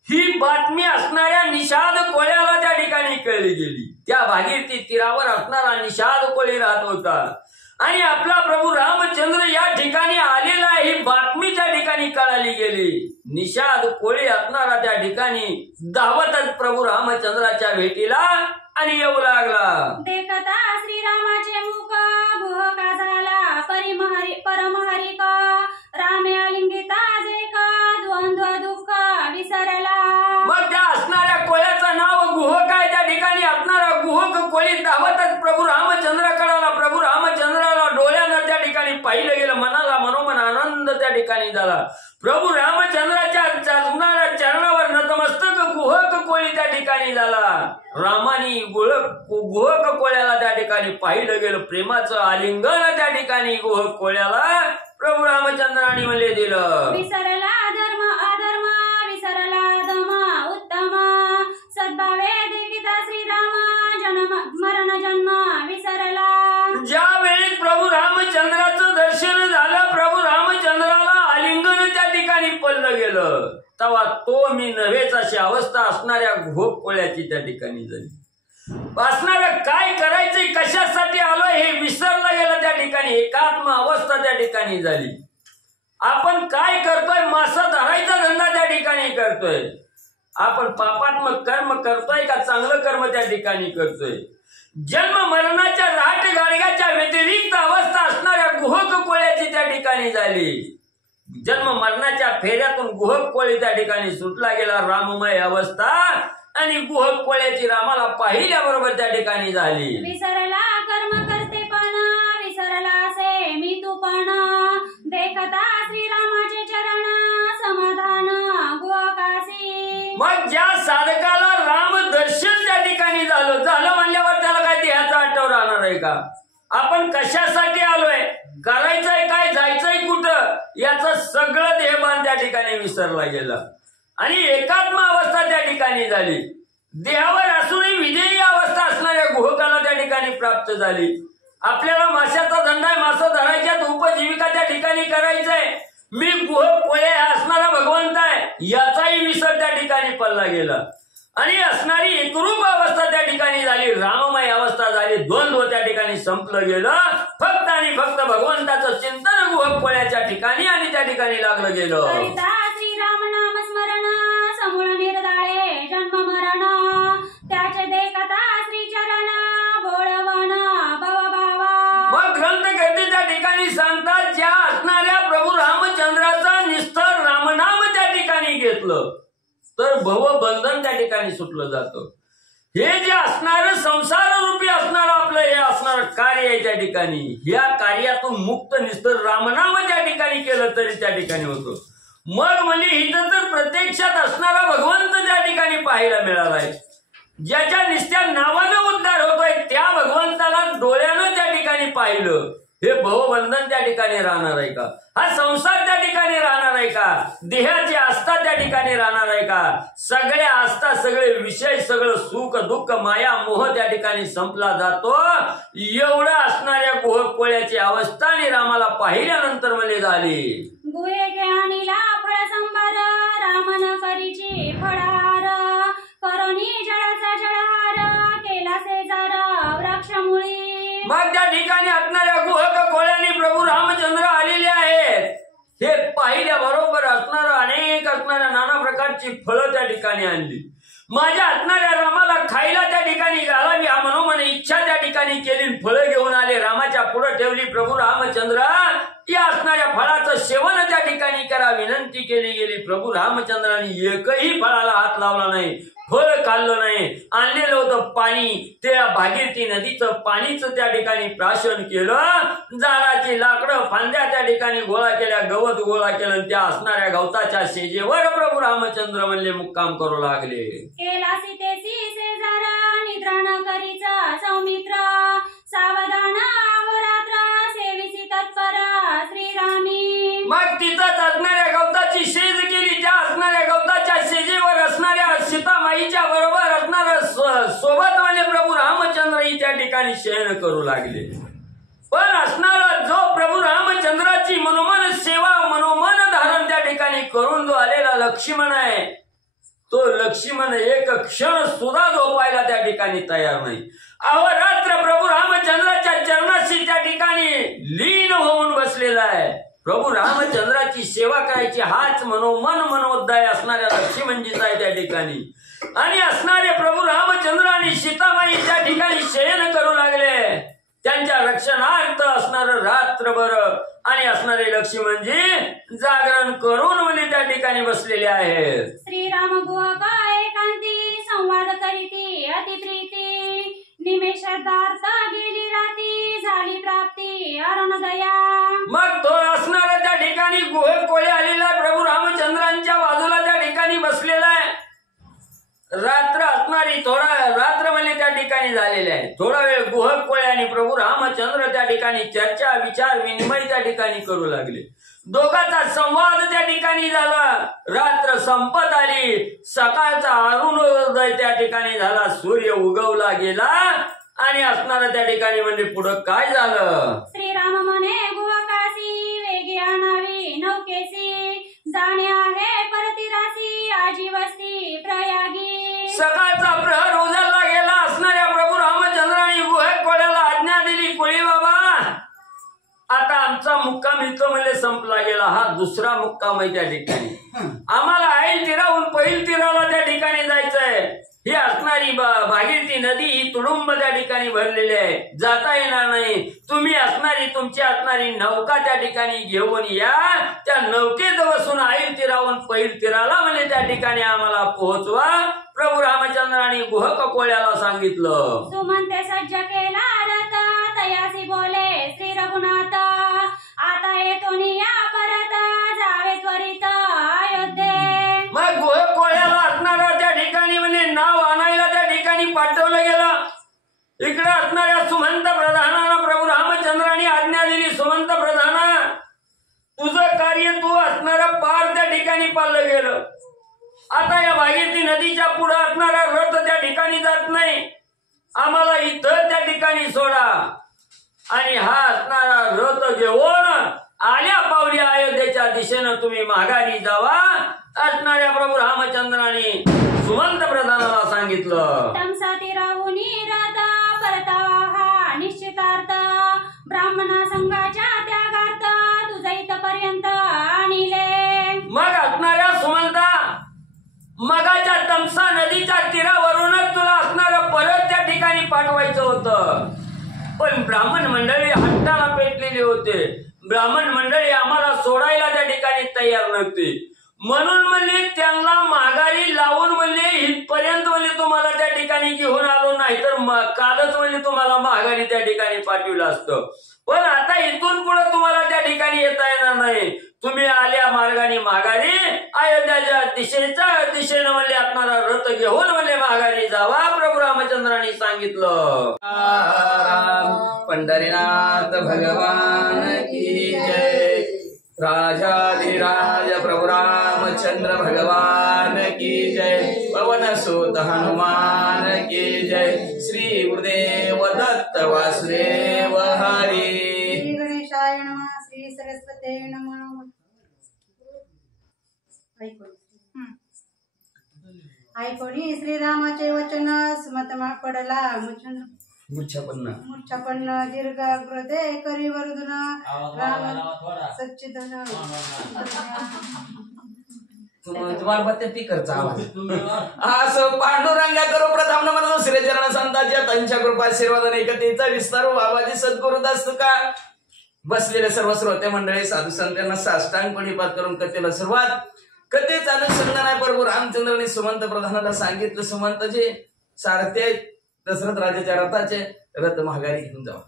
ही बातमी असणाऱ्या निषाद कोळ्याला त्या ठिकाणी कळली गेली. त्या भागीरथी तीरावर असणारा निषाद कोळी राहत होता आणि आपला प्रभू रामचंद्र या ठिकाणी आलेला ही बातमी त्या ठिकाणी कळाली गेली. निषाद कोळी असणारा त्या ठिकाणी धावतच प्रभू रामचंद्राच्या भेटीला आणि येऊ लागला. देखता श्रीरामाचे मुख गुहका झाला परमहरिक रामे अलिंगिता देख द्वंद्व दुःख विसरला. मग त्या असणाऱ्या कोळ्याचं नाव गुहक आहे. त्या ठिकाणी असणारा गुहक कोळी धावतच प्रभू रामचंद्राकडे प्रभू रामचंद्राला डोळ्यानं त्या ठिकाणी पाहिलं गेलं. मनाला मनोमन आनंद त्या ठिकाणी झाला. प्रभू रामचंद्राच्या चरणावर नतमस्तक गुहक कोळी त्या ठिकाणी झाला. रामानी गुहक कोळ्याला त्या ठिकाणी पाहिलं गेलं. प्रेमाचं आलिंगन त्या ठिकाणी गुहक कोळ्याला प्रभू रामचंद्राने म्हणले दिलं. विसरला धर्म अधर्म विसरला दम उत्तम सद्भावे देखिता श्रीराम जन्म मरण जन्म विसरला. ज्या वेळी प्रभू रामचंद्राचं दर्शन झालं, प्रभू रामचंद्राला आलिंगन त्या ठिकाणी पडलं गेलं, तेव्हा तो मी नव्हेच अशी अवस्था असणाऱ्या घोप कोळ्याची त्या ठिकाणी झाली. असणारं काय करायचंय, कशासाठी आलोय हे विसरला गेला त्या ठिकाणी. एकात्म अवस्था त्या ठिकाणी झाली. आपण काय करतोय, मासा धरायचा धंदा त्या ठिकाणी करतोय. आपण पापात्मक कर्म करतोय का चांगलं कर्म त्या ठिकाणी करतोय. जन्म मरणाच्या राट गाडग्याच्या व्यतिरिक्त अवस्था असणाऱ्या गुहक कोळ्याची त्या ठिकाणी झाली. जन्म मरणाच्या फेऱ्यातून गुहक कोळी त्या ठिकाणी सुटला गेला. राममय अवस्था आणि गुहक कोळ्याची रामाला पाहिल्याबरोबर त्या ठिकाणी झाली. विसरला कर्म करते पण विसरला असे मी तू पण देखता श्रीरामाचे चरण समाधान गुहकासी. मग ज्या साधकाला राम दर्शन त्या ठिकाणी झालं म्हणल्यावर त्याला काय देहाचा आठव राहणार आहे का. आपण कशासाठी आलोय, करायचंय काय, जायचंय कुठं, याचं सगळं देहभान त्या ठिकाणी विसरला गेला आणि एकात्म अवस्था त्या ठिकाणी झाली. देहावर असूनही विधेयी अवस्था असणाऱ्या गुहकाला त्या ठिकाणी प्राप्त झाली. आपल्याला माशाचा धंदा आहे, मासा धरायच्यात उपजीविका त्या ठिकाणी करायचंय. मी गुहक कोळे असणारा भगवंत आहे याचाही विसर त्या ठिकाणी पडला गेला आणि असणारी एकरूप अवस्था त्या ठिकाणी झाली. राममय अवस्था झाली. द्वंद्व त्या ठिकाणी संपलं गेलं. फक्त आणि फक्त भगवंताचं चिंतन गुहक कोळ्याच्या ठिकाणी आणि त्या ठिकाणी लागलं गेलं. श्रीराम नाम स्मरण समूळ निर्दाळे जन्म मरण त्याचे देखता श्रीचरण बोळवण भवभावा. मग ग्रंथकर्ते त्या ठिकाणी सांगतात, ज्या असणाऱ्या प्रभू रामचंद्राचा निस्तर रामनाम त्या ठिकाणी घेतलं तर भवबंधन त्या ठिकाणी सुटलं जातं. हे जे असणारं संसार रूपी असणारं आपलं हे असणारं कार्य आहे त्या ठिकाणी, या कार्यातून मुक्त निस्तर रामनाम त्या ठिकाणी केलं तरी त्या ठिकाणी होतं. मग म्हणजे इथं तर प्रत्यक्षात असणारा भगवंत त्या ठिकाणी पाहायला मिळालाय. ज्याच्या निस्त्या नावानं उद्धार होतोय त्या भगवंताला डोळ्यानं त्या ठिकाणी पाहिलं. हे भवबंधन त्या ठिकाणी राहणार आहे का, हा संसार त्या ठिकाणी राहणार आहे का, देहाची आस्था त्या ठिकाणी राहणार आहे का, सगळ्या आस्था सगळे विषय सगळं सुख दुःख माया मोह त्या ठिकाणी संपला जातो. एवढं असणाऱ्या गुहक कोळ्याची अवस्था आणि रामाला पाहिल्यानंतर मला झाली. गुहे ज्ञानीला फळ संभार रामन करीची फळार करोनी जळाचा जळहार केला शेजार वृक्षमुळी. मग त्या ठिकाणी असणाऱ्या गुहक कोळ्याने प्रभू रामचंद्र आलेले आहेत. हे पाहिल्या बरोबर असणारं अनेक असणाऱ्या नाना प्रकारची फळं त्या ठिकाणी आणली. माझ्या असणाऱ्या रामाला खायला त्या ठिकाणी घालावी हा मनोमन इच्छा त्या ठिकाणी केली. फळं घेऊन आले, रामाच्या पुढे ठेवली. प्रभू रामचंद्र या असणाऱ्या फळाचं सेवन त्या ठिकाणी करा विनंती केली गेली. प्रभू रामचंद्रांनी एकही फळाला हात लावला नाही, फळ खाल्लं नाही. आणलेलं होतं पाणी, त्या भागीरथी नदीचं पाणीच त्या ठिकाणी प्राशन केलं. झाडाची लाकडं फांद्या त्या ठिकाणी गोळा केल्या, गवत गोळा केलं. त्या असणाऱ्या गवताच्या शेजेवर प्रभू रामचंद्र म्हणले मुक्काम करू लागले. केला सीतेची शेजारा निद्रा करीचा सौमित्र सावधान अहोरात्र सेविसी तत्पर श्रीरामी. मग तिथंच असणाऱ्या गवताची शेज केली. त्या असणाऱ्या गवताच्या शेजेवर असणाऱ्या सीतामाईच्या बरोबर असणाऱ्या सोबत म्हणजे प्रभू रामचंद्रही त्या ठिकाणी शयन करू लागले. पण असणारा जो प्रभू रामचंद्राची मनोमन सेवा मनोमन धारण त्या ठिकाणी करून जो आलेला लक्ष्मण आहे, तो लक्ष्मण एक क्षण सुद्धा झोपायला त्या ठिकाणी तयार नाही. अहोरात्र प्रभू रामचंद्राच्या चरणाशी त्या ठिकाणी लीन होऊन बसलेला आहे. प्रभू रामचंद्राची सेवा करायची हाच मनोमन मनोद्दाय असणाऱ्या लक्ष्मणजीचा आहे त्या ठिकाणी. आणि असणारे प्रभू रामचंद्र आणि सीतामाई त्या ठिकाणी शयन करू लागले. त्यांच्या रक्षणार्थ असणारं रात्रभर आणि असणारे लक्ष्मणजी जागरण करून म्हणजे त्या ठिकाणी बसलेले आहेत. श्रीराम गुहका एकांती संवाद करीती अतिप्रीती निमेषार्थ गेली राती झाली प्राप्ती अरुणोदया. मग तो असणारा त्या ठिकाणी गुहक कोळी आलेला प्रभू रामचंद्रांच्या बाजूला त्या ठिकाणी बसलेला आहे. रात्र असणारी थोडा रात्र म्हणजे त्या ठिकाणी झालेले आहे. थोडा वेळ गुहक कोळे आणि प्रभू रामचंद्र त्या ठिकाणी चर्चा विचार विनिमय त्या ठिकाणी करू लागले. दोघांचा संवाद त्या ठिकाणी झाला. रात्र संपत आली, सकाळचा अरुणोदय त्या ठिकाणी झाला. सूर्य उगवला गेला आणि असणारा त्या ठिकाणी म्हणजे पुढं काय झालं. श्रीराम म्हणे गुहकासी वेगी आणावी नौकेसी जाणे आहे परतीरासी आजी वस्ती प्रयागी. सकाळचा प्रहर उजळला गेला. असणाऱ्या आमचा मुक्काम इथं म्हणजे संपला गेला, हा दुसरा मुक्काम आहे त्या ठिकाणी. आम्हाला ऐन तीराहून पैल तीराला त्या ठिकाणी जायचंय. ही असणारी भागीरथी नदी ही तुडुंब त्या ठिकाणी भरलेली आहे, जाता येणार नाही. तुम्ही तुमची असणारी नौका त्या ठिकाणी घेऊन या, त्या नौकेत बसून ऐन तीराहून पैल तीराला म्हणजे त्या ठिकाणी आम्हाला पोहोचवा. प्रभू रामचंद्राने गुहक कोळ्याला सांगितलं. सुमंते सज्ज केला रथ, तयासी बोले श्री रघुनाथ, आता येतो या परत, जावे त्वरित अयोध्ये. मग गुहक कोळ्याला असणारा त्या ठिकाणी म्हणजे नाव आणायला त्या ठिकाणी पाठवलं गेलं. इकडे असणाऱ्या सुमंत प्रधानाला प्रभू रामचंद्राने आज्ञा दिली, सुमंत प्रधाना तुझं कार्य तू असणारं पार त्या ठिकाणी पाळलं गेलं. आता या भागीरथी नदीच्या पुढे असणारा रथ त्या ठिकाणी जात नाही, आम्हाला इथं त्या ठिकाणी सोडा आणि हा असणारा रथ घेऊन आल्या पावल्या अयोध्येच्या दिशेनं तुम्ही माघारी जावा. असणाऱ्या प्रभू रामचंद्राने सुमंत प्रधानाला सांगितलं. तमसाती राहुनी रथ परतावा हा निश्चितार्थ, ब्राह्मणा संघाच्या त्यागार्थ तुझा इथपर्यंत आणिले. मग असणाऱ्या सुमंता मगाच्या तमसा नदीच्या तीरावरूनच तुला असणारं परत त्या ठिकाणी पाठवायचं होतं, पण ब्राह्मण मंडळी हट्टाला पेटलेली होते. ब्राह्मण मंडळी आम्हाला सोडायला त्या ठिकाणी तयार नव्हती, म्हणून म्हणजे त्यांना माघारी लावून म्हणजे इथपर्यंत म्हणजे तुम्हाला त्या ठिकाणी घेऊन आलो, नाही तर कालच म्हणजे तुम्हाला माघारी त्या ठिकाणी पाठवलं असतं. पण आता इथून पुढे तुम्हाला त्या ठिकाणी येता येणार नाही. तुम्ही आल्या मार्गाने माघारी अयोध्याच्या दिशेनं म्हणजे असणारा रथ घेऊन म्हणजे माघारी जावा. प्रभू रामचंद्राने सांगितलं. पंढरीनाथ भगवान की जय. राजाधिराज प्रभु रामचंद्र भगवान की जय. पवन सुत हनुमान की जय. श्री गुरुदेव दत्त वासुदेव हरी. श्री गणेशाय नमः. श्री सरस्वते नमः. ऐकोनी श्रीरामाचे वचन सुमत पडला मूर्छापन्न दीर्घ हृदय करी वरदुन राम सच्चिदन. असं पांडुरंगा करू प्रथम नमन दुसरे चरण संतांच्या त्यांच्या कृपा आशीर्वादाने एकतेचा विस्तार बाबाजी सद्गुरुदास तुका. बसलेले सर्व श्रोते मंडळी साधू संतांना साष्टांग प्रणिपात करून कथेला सुरुवात. कथेचं अनुसंधान आहे. प्रभू रामचंद्राने सुमंत प्रधानाला सांगितलं, सुमंतजी सारथे दशरथ राजाच्या रथाचे रथ माघारी घेऊन जावा.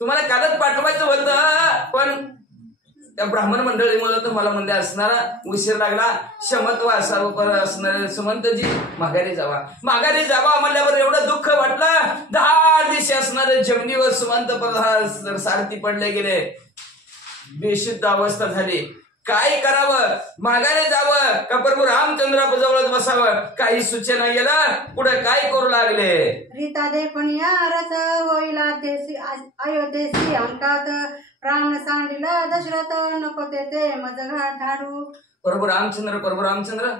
तुम्हाला कालच पाठवायचं होतं, पण त्या ब्राह्मण मंडळीमुळे तुम्हाला म्हणजे असणारा उशीर लागला. क्षमत्व असावं असणार. सुमंतजी माघारी जावा. माघारी जावा म्हणल्यावर एवढं दुःख वाटलं. 10 दिवशी असणारे जमिनीवर सुमंत प्रधान सारथी पडले गेले. बेशुद्ध अवस्था झाली. काय करावं? माघारी जावं का प्रभू रामचंद्रा जवळच बसावं? काही सूचना गेला. पुढे काय करू लागले? रीता देखून या रथ होईला अयोध्येसी अंकात, रावण सांडिला दशरथ नको ते मज घाट धाडू. प्रभू रामचंद्र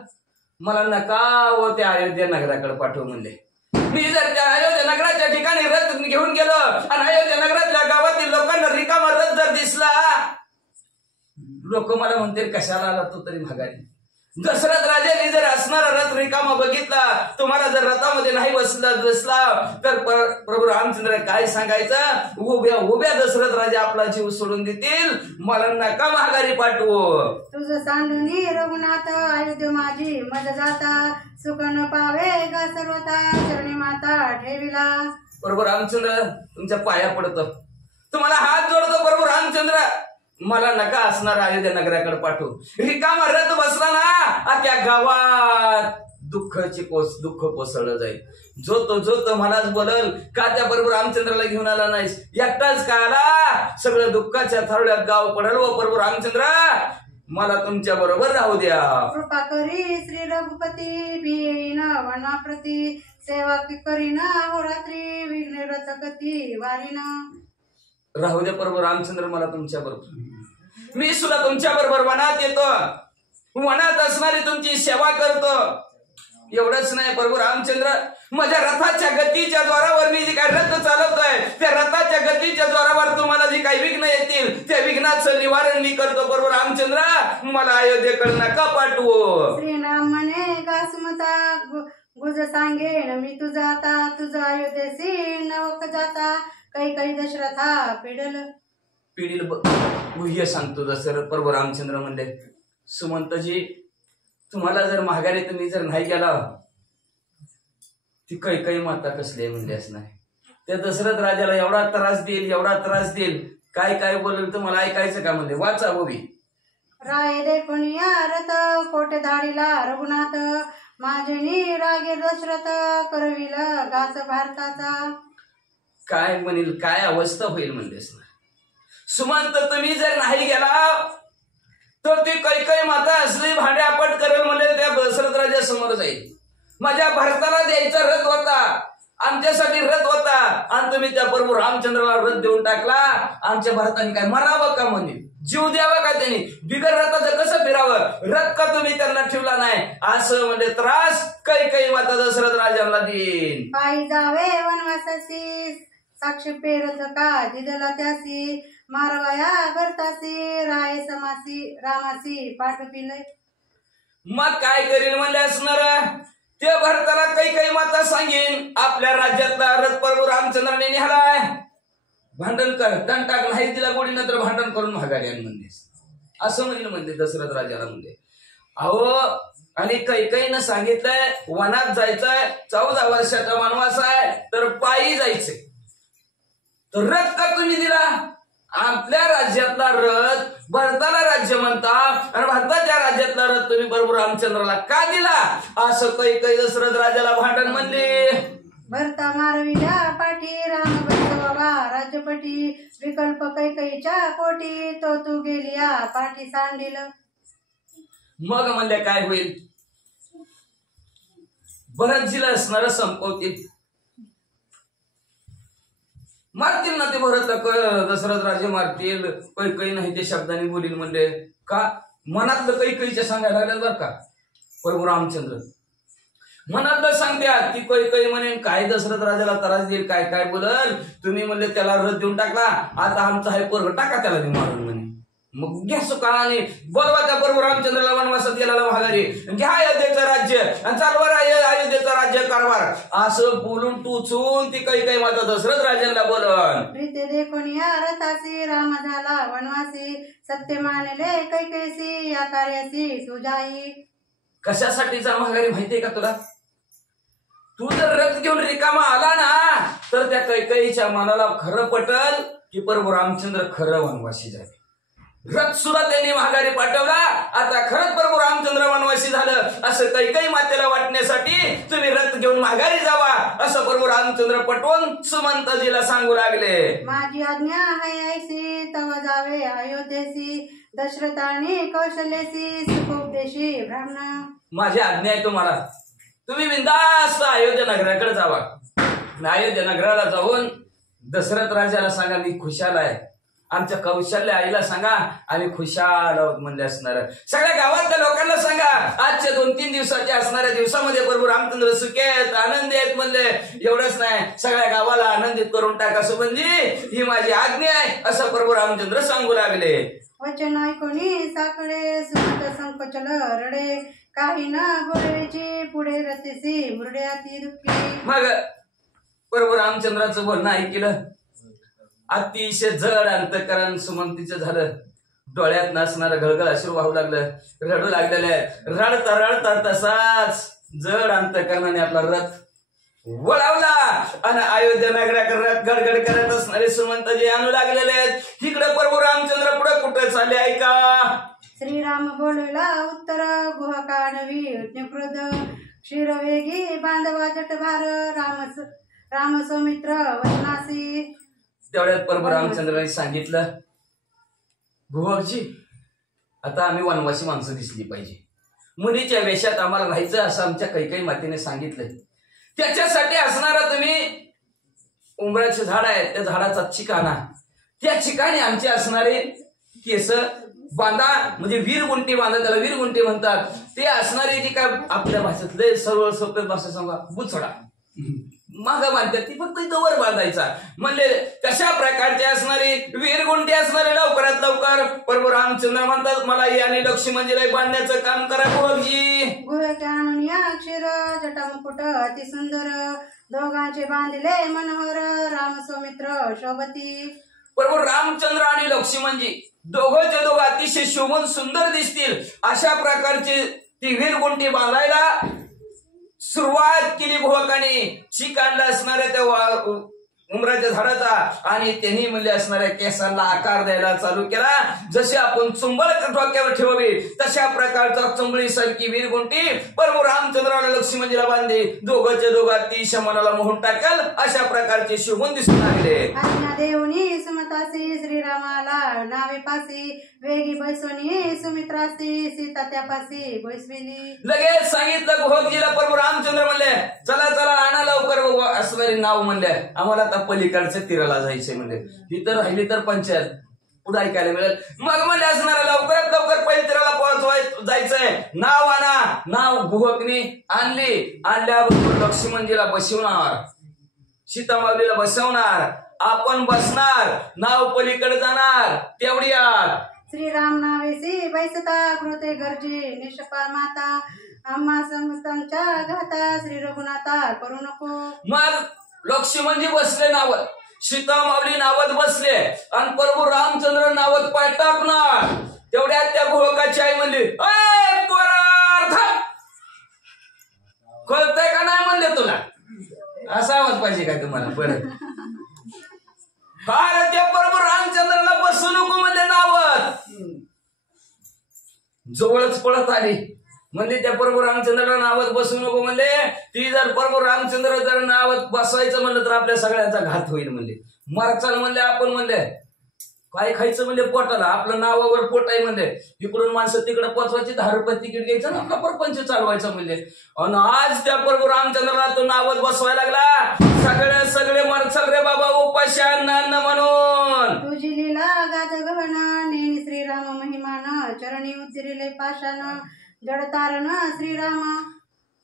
मला नका व त्या अयोध्या नगराकडे पाठव म्हणले. मी जर त्या अयोध्या नगराच्या ठिकाणी रथ घेऊन गेलो आणि अयोध्या नगरातल्या गावातील लोकांना रिकामा रथ जर दिसला, लोक मला म्हणतील कशाला आला तू तरी माघारी. दशरथ राजाने जर असणारा रथ रिकामा बघितला, तुम्हाला जर रथामध्ये नाही बसला तर प्रभू रामचंद्र काय सांगायचं? उभ्या दशरथ राजा आपला जीव सोडून देतील. मला नका माघारी पाठवू. तुझं सांडूनी रघुनाथ अयोध्या माझी मज जाता, सुख न पावे गा सर्वता चरणी माता ठेविला. प्रभू रामचंद्र तुमच्या पाया पडतो, तुम्हाला हात जोडतो. प्रभू रामचंद्र मला नका असणार अयोध्या नगराकडे पाठवू. रिकामा रथ बसला ना त्या गावात दुःख कोसळलं जाईल. जो तो मलाच बोलल का त्या प्रभू रामचंद्राला घेऊन आला नाहीस? एकटाच का आला? सगळं दुःखाच्या थारोळ्यात गाव पडल. व प्रभू रामचंद्र मला तुमच्या बरोबर राहू द्या. कृपा करी श्री रघुपती भीन वनाप्रती, सेवा करीन अहोरात्री विघ्न रथ गती वारीन. राहू द्या प्रभू रामचंद्र मला तुमच्या बरोबर. मी सुद्धा तुमच्या बरोबर वनात येतो. वनात असणारी तुमची सेवा करतो. एवढंच नाही, प्रभू रामचंद्र माझ्या रथाच्या गतीच्या जोरावर मी जी काही रथ चालवतोय त्या रथाच्या गतीच्या जोरावर तुम्हाला जी काही विघ्न येतील त्या विघ्नाचं निवारण मी करतो. प्रभू रामचंद्र मला अयोध्येकडे नका पाठवू. श्रीराम म्हणे गासमता गुज सांगेन मी तुझा आता, तुझं अयोध्येसी नवक जाता, काही दशरथा पिढील गुह्य सांगतो. जसं प्रभू रामचंद्र म्हणले, सुमंतजी तुम्हाला जर माघारी तुम्ही जर नाही गेला ती काही माता कसली म्हणजे असणार. त्या दशरथ राजाला एवढा त्रास देईल काय बोलेल तुम्हाला ऐकायचं का म्हणले. वाचा उभी. राय देखून या रथ कोटे धाडीला रघुनाथ, माझणी रागे दशरथ करविल गाच भारताचा. काय म्हणेल, काय अवस्था होईल म्हणजे असणार. सुमंत तुम्ही जर नाही गेला तर ती काही माता असली भांडे आपट करेल म्हणजे त्या दशरथ राजा समोर जाईल. माझ्या भारताला द्यायचा रथ होता, आमच्यासाठी रथ होता, आणि तुम्ही त्या प्रभू रामचंद्राला रथ देऊन टाकला. आमच्या भारताने काय मरावं का म्हणे, जीव द्यावा का त्यांनी, बिगर रथाचं कसं फिरावं, रथ का तुम्ही त्यांना ठेवला नाही असं म्हणजे त्रास काही माता दशरथ राजाला देईन. पायी जावे वनवासासी साक्षी पेरत का दिदला त्यासी, मारवाया भरतासी राय समासी रामासी पाठविले. मग काय करील म्हणले असणार. ते भरताला काही माता सांगेन आपल्या राज्यातला रथ प्रभू रामचंद्राने निघालाय, भांडण कर, दंड टाक, नाही तिला गोडी नंतर भांडण करून माघारी आण म्हणते असं म्हणले दशरथ राजाला. म्हणले अहो, आणि कैकेयीनं सांगितलंय वनात जायचंय, 14 वर्षाचा वनवास आहे, तर पायी जायचंय. तर रथ का तुम्ही दिला. आपल्या राज्यातला रथ भरताला राज्य म्हणता आणि भारताच्या राज्यातला रथ तुम्ही प्रभू रामचंद्राला का दिला असं कैकेयी दशरथ राजाला भांडण म्हणले. भरता मारविल्या पाठी राम बाबा राज्यपटी, विकल्प कैकेयीच्या पोटी तो तू गेलिया पाठी सांडिल. मग म्हणले काय होईल. भरतजीला असणार संपवतील, मारतील ना ते भरतला, दशरथ राजे मारतील. कैकेयी नाही ते शब्दाने बोलील म्हणले का. मनातलं कैकेयीच्या सांगायला लागलं बरं का प्रभू रामचंद्र. मनातलं सांगत्यात ती कैकेयी म्हणे काय दशरथ राजाला त्रास देईल, काय बोलल तुम्ही म्हणले त्याला रथ देऊन टाकला, आता आमचा आहे पोरग टाका त्याला मारून म्हणे. मग घ्या सुकाळाने बोलवा त्या प्रभू रामचंद्राला वनवासात गेलेला माघारी, घ्या अयोध्येचं राज्य आणि चालवा अयोध्येचं राज्य कारभार असं बोलून टुचून ती काही माता दशरथ राजांना बोलवण. प्रीते देखून या रथासी राम झाला वनवासी, सत्य मानले कैकेयीसी या कार्यासी तुझाई. कशासाठीचा माघारी माहितीये का तुला. तू जर रथ घेऊन रिकामा आला ना तर त्या कैकेयीच्या मनाला खरं पटल की प्रभू रामचंद्र खरं वनवासी झाले. रथ सुद्धा त्यांनी माघारी पाठवला, आता खरंच प्रभू रामचंद्र वनवासी झालं असं कैकेयी मातेला वाटण्यासाठी तुम्ही रथ घेऊन माघारी जावा असं प्रभू रामचंद्र पटवून सुमंतजीला सांगू लागले. माझी आज्ञा आहे ऐसी तव जावे अयोध्येसी, दशरथाने कौशल्यसी सुखोपदेशी ब्राह्मण. माझी आज्ञा आहे तुम्हाला, तुम्ही बिनधास्त अयोध्या नगराकडे जावा. अयोध्या नगराला जाऊन दशरथ राजाला सांगा मी खुशाल आहे, आमच्या कौशल्य आईला सांगा आम्ही खुशाल आहोत म्हणले असणार. सगळ्या गावातल्या लोकांना सांगा आजच्या 2-3 दिवसाच्या असणाऱ्या दिवसामध्ये प्रभू रामचंद्र सुखी आहेत, आनंदी आहेत म्हणले. एवढंच नाही, सगळ्या गावाला आनंदित करून टाका सुबंधी, ही माझी आज्ञा आहे असं प्रभू रामचंद्र सांगू लागले. वचन ऐकोनी साकडे सुमंत संकोचल रडे, काही न बोलायची पुढे रतीसी मुरड्याती दुःखी. मग प्रभू रामचंद्राचं बोलणं ऐकलं, अतिशय जड अंतकरण सुमंतीचं झालं. डोळ्यात नसणारं घळघळ अश्रू वाहू लागलं, रडू लागलेलं. रडता तसाच जड अंतकरणाने आपला रथ वळवला आणि अयोध्या नगराकडे गडगड करत असणारे सुमंतजी आणू लागलेले आहेत. तिकडे प्रभू रामचंद्र पुढे कुठे चालले ऐका. श्रीराम बोलला उत्तर गुहा काढवी क्रोध, क्षीरवेगी बांधवा जटभार राम सौमित्र वचनासी. तेवढ्यात प्रभू रामचंद्रांनी सांगितलं भुवकजी आता आम्ही वनवासी माणसं दिसली पाहिजे, मुलीच्या वेशात आम्हाला राहायचं असं आमच्या कैकेयी मातेने सांगितलंय. त्याच्यासाठी असणारा तुम्ही उंबराचे झाड आहे त्या झाडाचा चिकाणा, त्या ठिकाणी आमचे असणारे केस बांधा म्हणजे वीरगुंटी बांधा, त्याला वीरगुंटी म्हणतात. ते असणारे जी काय आपल्या भाषेतले सर्व सोपे भाषा सांगा बुचडा मागा बांधतात ती फक्त इथं बांधायचा म्हणले तशा प्रकारचे असणारी वीरगुंटी असणारे लवकरात लवकर प्रभू रामचंद्र म्हणतात मला आणि लक्ष्मणजीला बांधण्याचं काम करा गुरुजी. गुहेचे आणून या अक्षर जटामुकुट अति सुंदर दोघांचे बांधले मनोहर राम सौमित्र शोभती. प्रभू रामचंद्र आणि लक्ष्मणजी दोघंचे दोघं अतिशय शोभून सुंदर दिसतील अशा प्रकारची ती वीरगुंटी बांधायला सुरुवात केली गुहकाने. चीक आणला असणाऱ्या त्या उमराच्या झाडाचा आणि त्यांनी म्हणजे असणाऱ्या केसांना आकार द्यायला चालू केला. जसे आपण चुंबळ डोक्यावर ठेवावी तशा प्रकारचा चुंबळी सारखी वीरगुंटी प्रभू रामचंद्राला लक्ष्मणजीला बांधली. दोघंचे दोघं अतिशय मनाला मोहून टाकल अशा प्रकारचे शोभून दिसून लागले. आज्ञा देऊनी सुमतासी श्रीरामाला नावे पासी वेगी बैसोनी सुमित्रासी सीता त्यापासी बैसविली. लगेच सांगितलं गुहकजीला प्रभू रामचंद्र म्हणले चला चला आणा लवकर असणारी नाव म्हणले आम्हाला आता पलीकडच्या तीराला जायचंय म्हणजे ही तर राहिली तर पंचायत पुढे ऐकायला मिळेल. मग म्हणजे असणारा लवकरात लवकर पहिल्या तीराला जायचंय नाव आणा. नाव गुहकनी आणल्याबरोबर लक्ष्मणजीला बसवणार सीतामाऊलीला बसवणार आपण बसणार नाव पलीकडे जाणार तेवढी आत श्रीराम नावेसी बैसता कृते गरजे निष्पार माता आम्हा समतांच्या घाता श्री रघुनाथा करू नको. मग लक्ष्मणजी बसले नावत सीता माऊली नावत बसले आणि प्रभू रामचंद्र नावत पाय टाकणार. तेवढ्यात त्या गुहकाची आई म्हणली कळतंय का नाही म्हणले तुला असा आवाज पाहिजे काय तुम्हाला परत काय त्या प्रभू रामचंद्राला बसू नको म्हणले नावत. जवळच पळत आली म्हणजे त्या प्रभू रामचंद्राला नावत बसू नको म्हणले. ती जर प्रभू रामचंद्र जर नावत बसवायचं म्हणलं तर आपल्या सगळ्यांचा घात होईल म्हणले. मरचाल म्हणले आपण म्हणले काय खायचं म्हणजे पोटाला आपलं नावावर पोट आहे म्हणले. इकडून माणसं तिकडे पोचवायची 10 रुपये तिकीट घ्यायचं ना आपला परपंच चालवायचा म्हणले. आणि आज त्या प्रभू रामचंद्राला तो नावत बसवायला लागला. सगळे मरचाल रे बाबा उपाशी अन्न म्हणून. तुझी लीला गाज गहन नेनी श्रीराम महिमान चरणी उच्चरिले पाषाण जडतारण श्रीराम.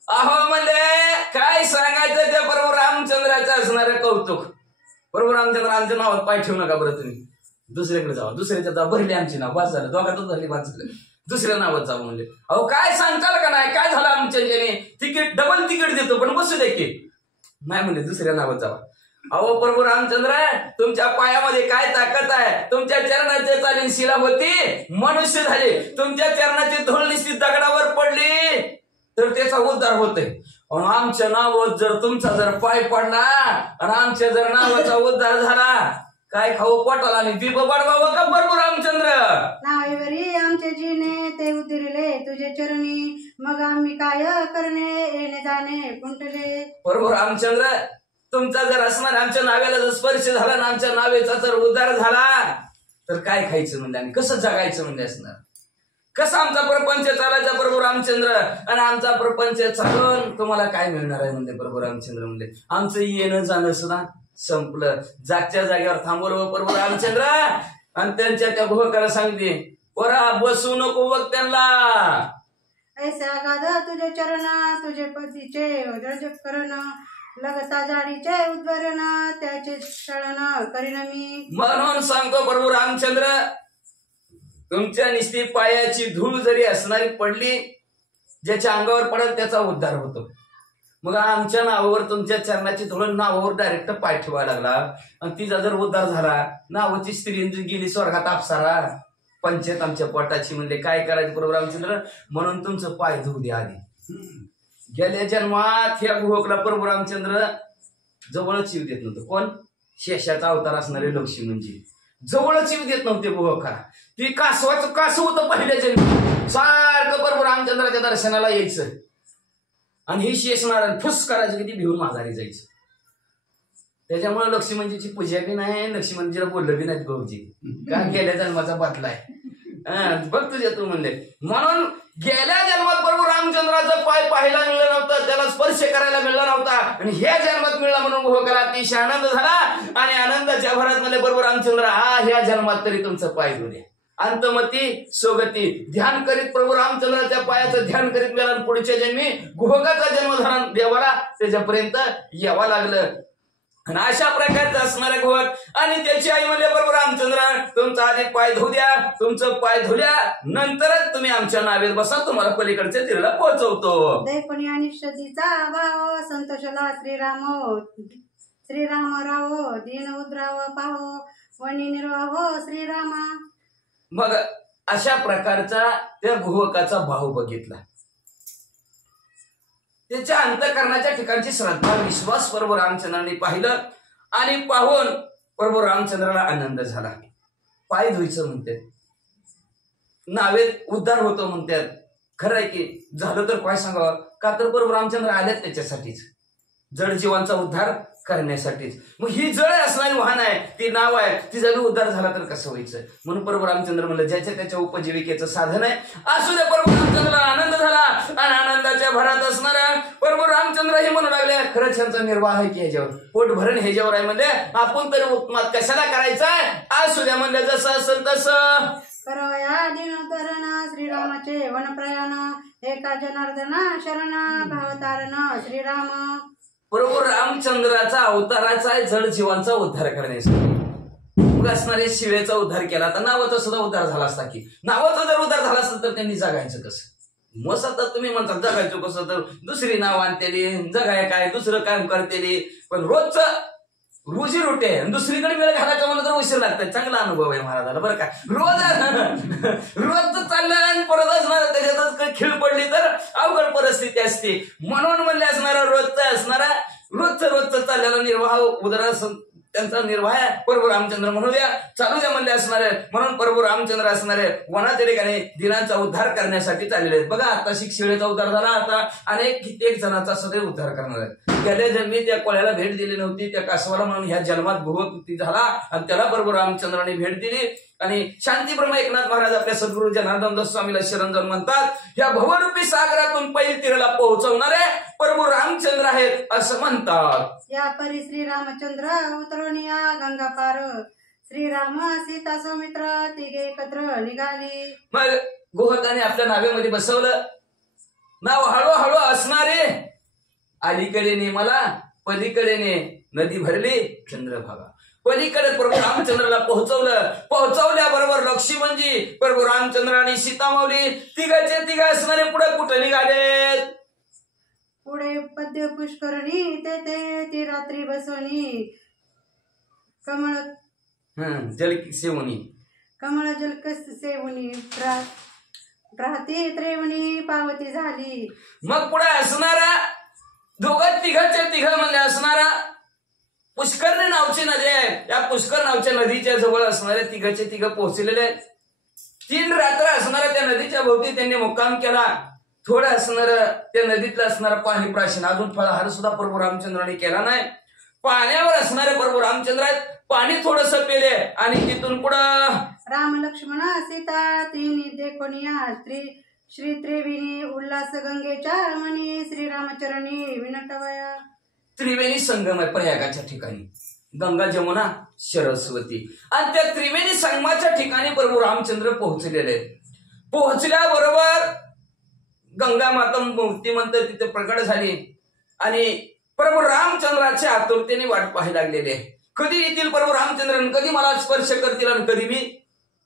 अहो म्हणले काय सांगायचं त्या प्रभू रामचंद्राचं असणारं कौतुक. प्रभू रामचंद्रांच्या नावात पाय ठेवू नका बरं तुम्ही दुसऱ्याकडे जावा दुसऱ्याच्या जावा भरली आमची नाव वाच झालं दोघातच झाली वाच झालं दुसऱ्या नावात जावं म्हणले. अहो काय सांगताल का नाही काय झालं आमच्या तिकीट डबल तिकीट देतो पण बसू दे की नाही म्हणले दुसऱ्या नावात जावा. अहो प्रभू रामचंद्र तुमच्या पायामध्ये काय ताकद आहे. तुमच्या चरणाची चालीन शिला होती मनुष्य झाले. तुमच्या चरणाची धूळ निश्चित दगडावर पडली तर त्याचा उद्धार होतोय. आमच्या नावात जर तुमचा जर पाय पडला आणि आमच्या जर नावाचा उद्धार झाला काय खाऊ पोटाला आणि दीप वाढवावं का प्रभू रामचंद्र. नावेवरी आमचे जीने ते उतरले तुझे चरणी मग आम्ही काय करणे येणे जाणे कुंटले. प्रभू रामचंद्र तुमचा जर असणार आमच्या नाव्याला जर स्पर्श झाला ना आमच्या नावेचा जर उद्धार झाला तर काय खायचं म्हणजे आणि कसं जगायचं म्हणजे असणार कसं आमचा प्रपंच चालायचा प्रभू रामचंद्र. आणि आमचा प्रपंच चालून तुम्हाला काय मिळणार आहे म्हणजे प्रभू रामचंद्र म्हणजे आमचं येणं जाणं सुद्धा संपलं. जागच्या जागेवर थांबवलं प्रभू रामचंद्र आणि त्यांच्या त्या गुहकाला सांगते पोरा बसू नको बघ त्यांना. ऐसा गाद तुझे चरण तुझे पतीचे जज करण लगता जाडीचे उद्वरण त्याचे शरण करीन मी. म्हणून सांगतो प्रभू रामचंद्र तुमच्या निस्ती पायाची धूळ जरी असणारी पडली ज्याच्या अंगावर पडेल त्याचा उद्धार होतो. मग आमच्या नावावर तुमच्या चरणाची धूळ नावावर डायरेक्ट पाय ठेवायला लागला आणि तिचा जर उद्धार झाला नावाची स्त्री गेली स्वर्गात अप्सरा पंचायत आमच्या पोटाची म्हणले काय करायचं प्रभू रामचंद्र. म्हणून तुमचं पाय धुऊ द्या आधी. गेल्या जन्मात ह्या गुहकला प्रभू रामचंद्र जवळच येऊ देत नव्हतं. कोण शेषाचा अवतार असणारे लक्ष्मणजी जवळच येऊ देत नव्हते गुहकाला. ती कासवाचं कासव होतं पहिल्या जन्मी सारखं प्रभू रामचंद्राच्या दर्शनाला यायचं आणि हे शेषनारायण फुस करायचं किती भिवून माघारी जायचं. त्याच्यामुळे लक्ष्मणजीची पूजा बी नाही लक्ष्मणजीला बोललं बी नाही भाऊजी का गेल्या जन्माचा बातला आहे बघ तुझ्या तू म्हणले. म्हणून गेल्या जन्मात प्रभू रामचंद्राचा पाय पाहायला मिळलं नव्हतं त्याला स्पर्श करायला मिळला नव्हता आणि ह्या जन्मात मिळला म्हणून गुहकाला अतिशय आनंद झाला. आणि आनंदाच्या भरात म्हणले प्रभू रामचंद्र ह्या जन्मात तरी तुमचं पाय धुऊ द्या. अंतमती सोगती. ध्यान करीत प्रभू रामचंद्राच्या पायाचं ध्यान करीत गेला. पुढच्या जन्मी गुहकाचा जन्म झाला. देवाला त्याच्यापर्यंत यावं लागलं. आणि अशा प्रकारचं असणारे गुहक आणि त्याची आई म्हणले बरोबर रामचंद्र तुमचा आधी पाय धुऊ द्या. तुमचं पाय धुल्या नंतरच तुम्ही आमच्या नावेत बसा. तुम्हाला पलीकडच्या तीराला पोहोचवतो. दैपणी आणि शतीचा भाव संतोषला श्रीराम राव दीन उद्राव पाहो वनी निर्वाह श्रीरामा. मग अशा प्रकारचा त्या गुहकाचा भाव बघितला. त्याच्या अंतःकरणाच्या ठिकाणची श्रद्धा विश्वास प्रभू रामचंद्रांनी पाहिलं आणि पाहून प्रभू रामचंद्राला आनंद झाला. पाय धुईचं म्हणतात, नावेत उद्धार होतो म्हणतात. खरं आहे की झालं तर काय सांगावं. का तर प्रभू रामचंद्र आलेत त्याच्यासाठीच, जड जीवांचा उद्धार करण्यासाठीच. मग ही जड असणारी वाहन आहे, ती नाव आहे, ती जरी उद्धार झाला तर कसं व्हायचं. म्हणून प्रभू रामचंद्र म्हणलं ज्याच्या त्याच्या उपजीविकेचं साधन आहे असू दे. प्रभू रामचंद्राला आनंद झाला आणि आनंदाच्या भरात असणारा प्रभू रामचंद्र हे म्हणू लागले खरंच ह्यांचा निर्वाह आहे की ह्याच्यावर पोट भरण ह्याच्यावर आहे. म्हणजे आपण तरी उपमात कशाला करायचाय. असू द्या म्हणलं जसं असेल तसं करवया दिन उतरण श्रीरामाचे वनप्रयाण एका जनार्दना शरण भावतारण श्रीराम. प्रभू रामचंद्राचा अवताराचा आहे जड जीवांचा उद्धार करण्यासाठी. असणारे शिवेचा उद्धार केला तर नावाचा सुद्धा उद्धार झाला असता की. नावाचा जर उद्धार झाला असता तर त्यांनी जगायचं कसं. मग आता तुम्ही म्हणता जगायचं कसं तर दुसरी नाव आणतेली जगाय काय दुसरं काम करतेली. पण रोजचं रोजी रोटी आहे. दुसरीकडे वेळ घालायचं म्हणून तर उशीर लागतंय. चांगला अनुभव आहे महाराजाला बरं का. रोज चाललं आणि परत असणार त्याच्यातच खीळ पडली तर अवघड परिस्थिती असते. म्हणून म्हणले असणारा रोजचं चाललेला निर्वाह उदरा त्यांचा निर्वाह प्रभू रामचंद्र म्हणू द्या चालू द्या म्हणले असणारे. म्हणून प्रभू रामचंद्र असणारे वनाच्या ठिकाणी दिनांचा उद्धार करण्यासाठी चाललेले आहेत. बघा आता शिक्षेचा उद्धार झाला, आता अनेक कित्येक जणांचा सदैव उद्धार करणार आहे. गेल्या जन्मी त्या कोळ्याला भेट दिली नव्हती, त्या कासवाला म्हणून ह्या जन्मात भुवक झाला आणि त्याला प्रभू रामचंद्राने भेट दिली. आणि शांतीब्रह्म एकनाथ महाराज आपल्या सद्गुरू जनार्दन दास स्वामीला शरण जाऊन म्हणतात ह्या भवरूपी सागरातून पैल तीराला पोहोचवणारे प्रभू रामचंद्र आहेत असं म्हणतात. या परी श्रीरामचंद्र उतरवणिया गंगा पार श्रीराम सीता सौमित्र तिघे एकत्र निघाली. मग गुहकाने आपल्या नावेमध्ये बसवलं. नाव हळूहळू असणारे अलीकडे ने मला पलीकडे ने नदी भरली चंद्रभागा. पलीकडे प्रभू रामचंद्राला पोहोचवल्याबरोबर लक्ष्मणजी प्रभू रामचंद्र आणि सीतामाऊली तिघाचे तिघा असणारे पुढे कुठे निघालेत. पुढे पद्य पुष्करणी तेथे ती रात्री बसवणी कमळ जलकी सेवनी कमळ जलकस सेवनी प्राती त्रेवणी पावती झाली. मग पुढे असणारा दोघं तिघाचे तिघ म्हणजे असणारा पुष्कर नावची नदी आहे. या पुष्कर नावच्या नदीच्या जवळ असणारे तिघाचे तिघ पोहोचलेले आहेत. 3 रात्र असणाऱ्या त्या नदीच्या भोवती त्यांनी मुक्काम केला. थोडं असणार त्या नदीतलं असणारं पाणी प्राशन अजून फळाहार सुद्धा प्रभू रामचंद्राने केला नाही. पाण्यावर असणारे प्रभू रामचंद्र आहेत. पाणी थोडस पेले आणि तिथून पुढं राम लक्ष्मण सीता तिन्ही देखोनिया श्री त्रिवेणी उल्हास गंगेच्या मनी श्रीरामचरणी विनटवया. त्रिवेणी संगम आहे प्रयागाच्या ठिकाणी. गंगा जमुना सरस्वती आणि त्या त्रिवेणी संगमाच्या ठिकाणी प्रभू रामचंद्र पोहोचलेले आहेत. पोहोचल्याबरोबर गंगा माता मूर्तिमंत तिथे प्रकट झाली आणि प्रभू रामचंद्राच्या आतुरतेने वाट पाहायला लागलेले आहे. कधी येतील प्रभू रामचंद्र, कधी मला स्पर्श करतील आणि कधी मी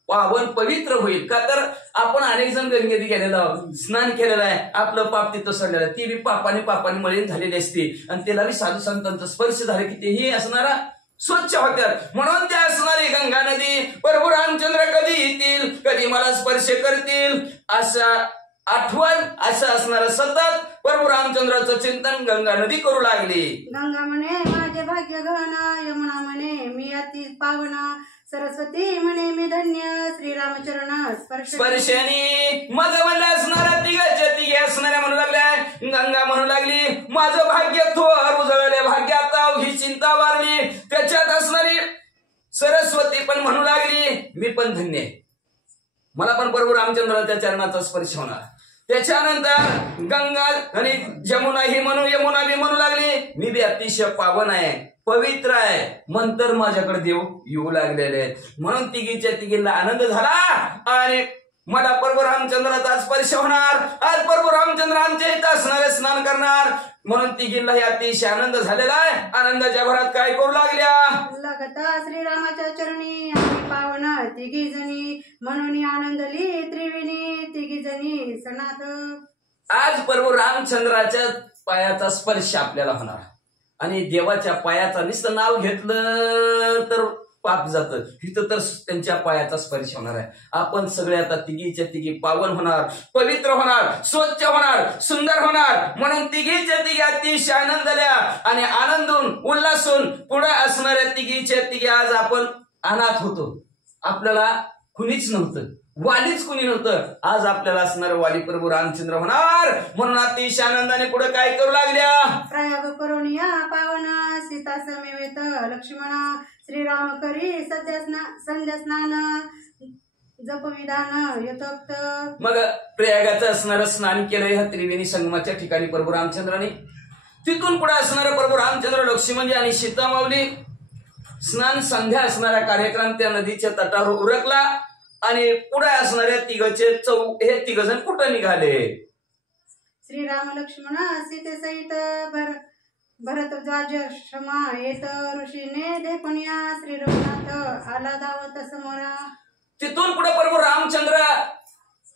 पावन पवित्र होईल. का तर आपण अनेक जण गंगेत गेलेलो आहोत, स्नान केलेलं आहे, आपलं पाप तिथं सोडलेलं आहे. ती बी पापाने मलिन झालेली असते आणि त्याला बी साधू संतांचा स्पर्श झाला की तेही असणारा स्वच्छ होत्यात. म्हणून त्या असणारी गंगा नदी प्रभू रामचंद्र कधी येतील, कधी मला स्पर्श करतील असा आठवण असं असणारं सतत प्रभू रामचंद्राचं चिंतन गंगा नदी करू लागली. गंगा म्हणे माझे भाग्य घन, यमुना म्हणे मी अति पावन, सरस्वती म्हणे मी धन्य, श्रीरामचरण स्पर्शाने मग म्हणलं असणाऱ्या तिघाच्या तिघे असणाऱ्या म्हणू लागल्या. गंगा म्हणू लागली माझं भाग्य थोर उजळले, भाग्यात ही चिंता वारली. त्याच्यात असणारी सरस्वती पण म्हणू लागली मी पण धन्य, मला पण प्रभू रामचंद्राच्या चरणाचा स्पर्श होणार. त्याच्यानंतर गंगा आणि यमुना बी म्हणू लागली मी बी अतिशय पावन आहे. पवित्र आहे मंतर माझ्याकडे देव येऊ लागलेले आहेत. म्हणून तिघीच्या तिघींना आनंद झाला आणि मला प्रभू रामचंद्राचा स्पर्श होणार. आज प्रभू रामचंद्र आमच्या इथं असणारे स्नान करणार. म्हणून तिघींनाही अतिशय आनंद झालेला आहे. आनंदाच्या भरात काय करू लागल्या, लगता श्रीरामाच्या चरणी आम्ही पावन तिघी जणी, म्हणून आनंदली त्रिवेणी तिघी जणी सणात. आज प्रभू रामचंद्राच्या पायाचा स्पर्श आपल्याला होणार आणि देवाच्या पायाचा नुसतं नाव घेतलं तर पाप जातं. इथं तर त्यांच्या पायाचा स्पर्श होणार आहे. आपण सगळे आता तिघीच्या तिघी पावन होणार, पवित्र होणार, स्वच्छ होणार, सुंदर होणार. म्हणून तिघीच्या तिघी अतिशय आनंदल्या आणि आनंदून उल्हासून पुढे असणाऱ्या तिघीच्या तिघी आज आपण अनाथ होतो. आपल्याला कुणीच नव्हतं, वालीच कुणी नव्हतं. आज आपल्याला असणारे वाली प्रभू रामचंद्र होणार. म्हणून अतिशय आनंदाने पुढे काय करू लागल्या, प्रयोग करून या पावन सीता समेवेत लक्ष्मण, श्रीराम करी संध्या स्नान जपविधान यथोक्त. मग प्रयागाचं असणारं स्नान केलं ह्या त्रिवेणी संगमाच्या ठिकाणी प्रभू रामचंद्राने. तिथून पुढे असणारं प्रभू रामचंद्र लक्ष्मणजी आणि सीता माऊली स्नान संध्या असणारा कार्यक्रम त्या नदीच्या तटावर उरकला आणि पुढे असणाऱ्या हे तिघ जण कुठं निघाले. श्रीराम लक्ष्मण सीते सहित भरद्वाज क्षमा येत ऋषीने देखुनिया, श्री रघुनाथ आला धावत समोरा. तिथून पुढे प्रभू रामचंद्र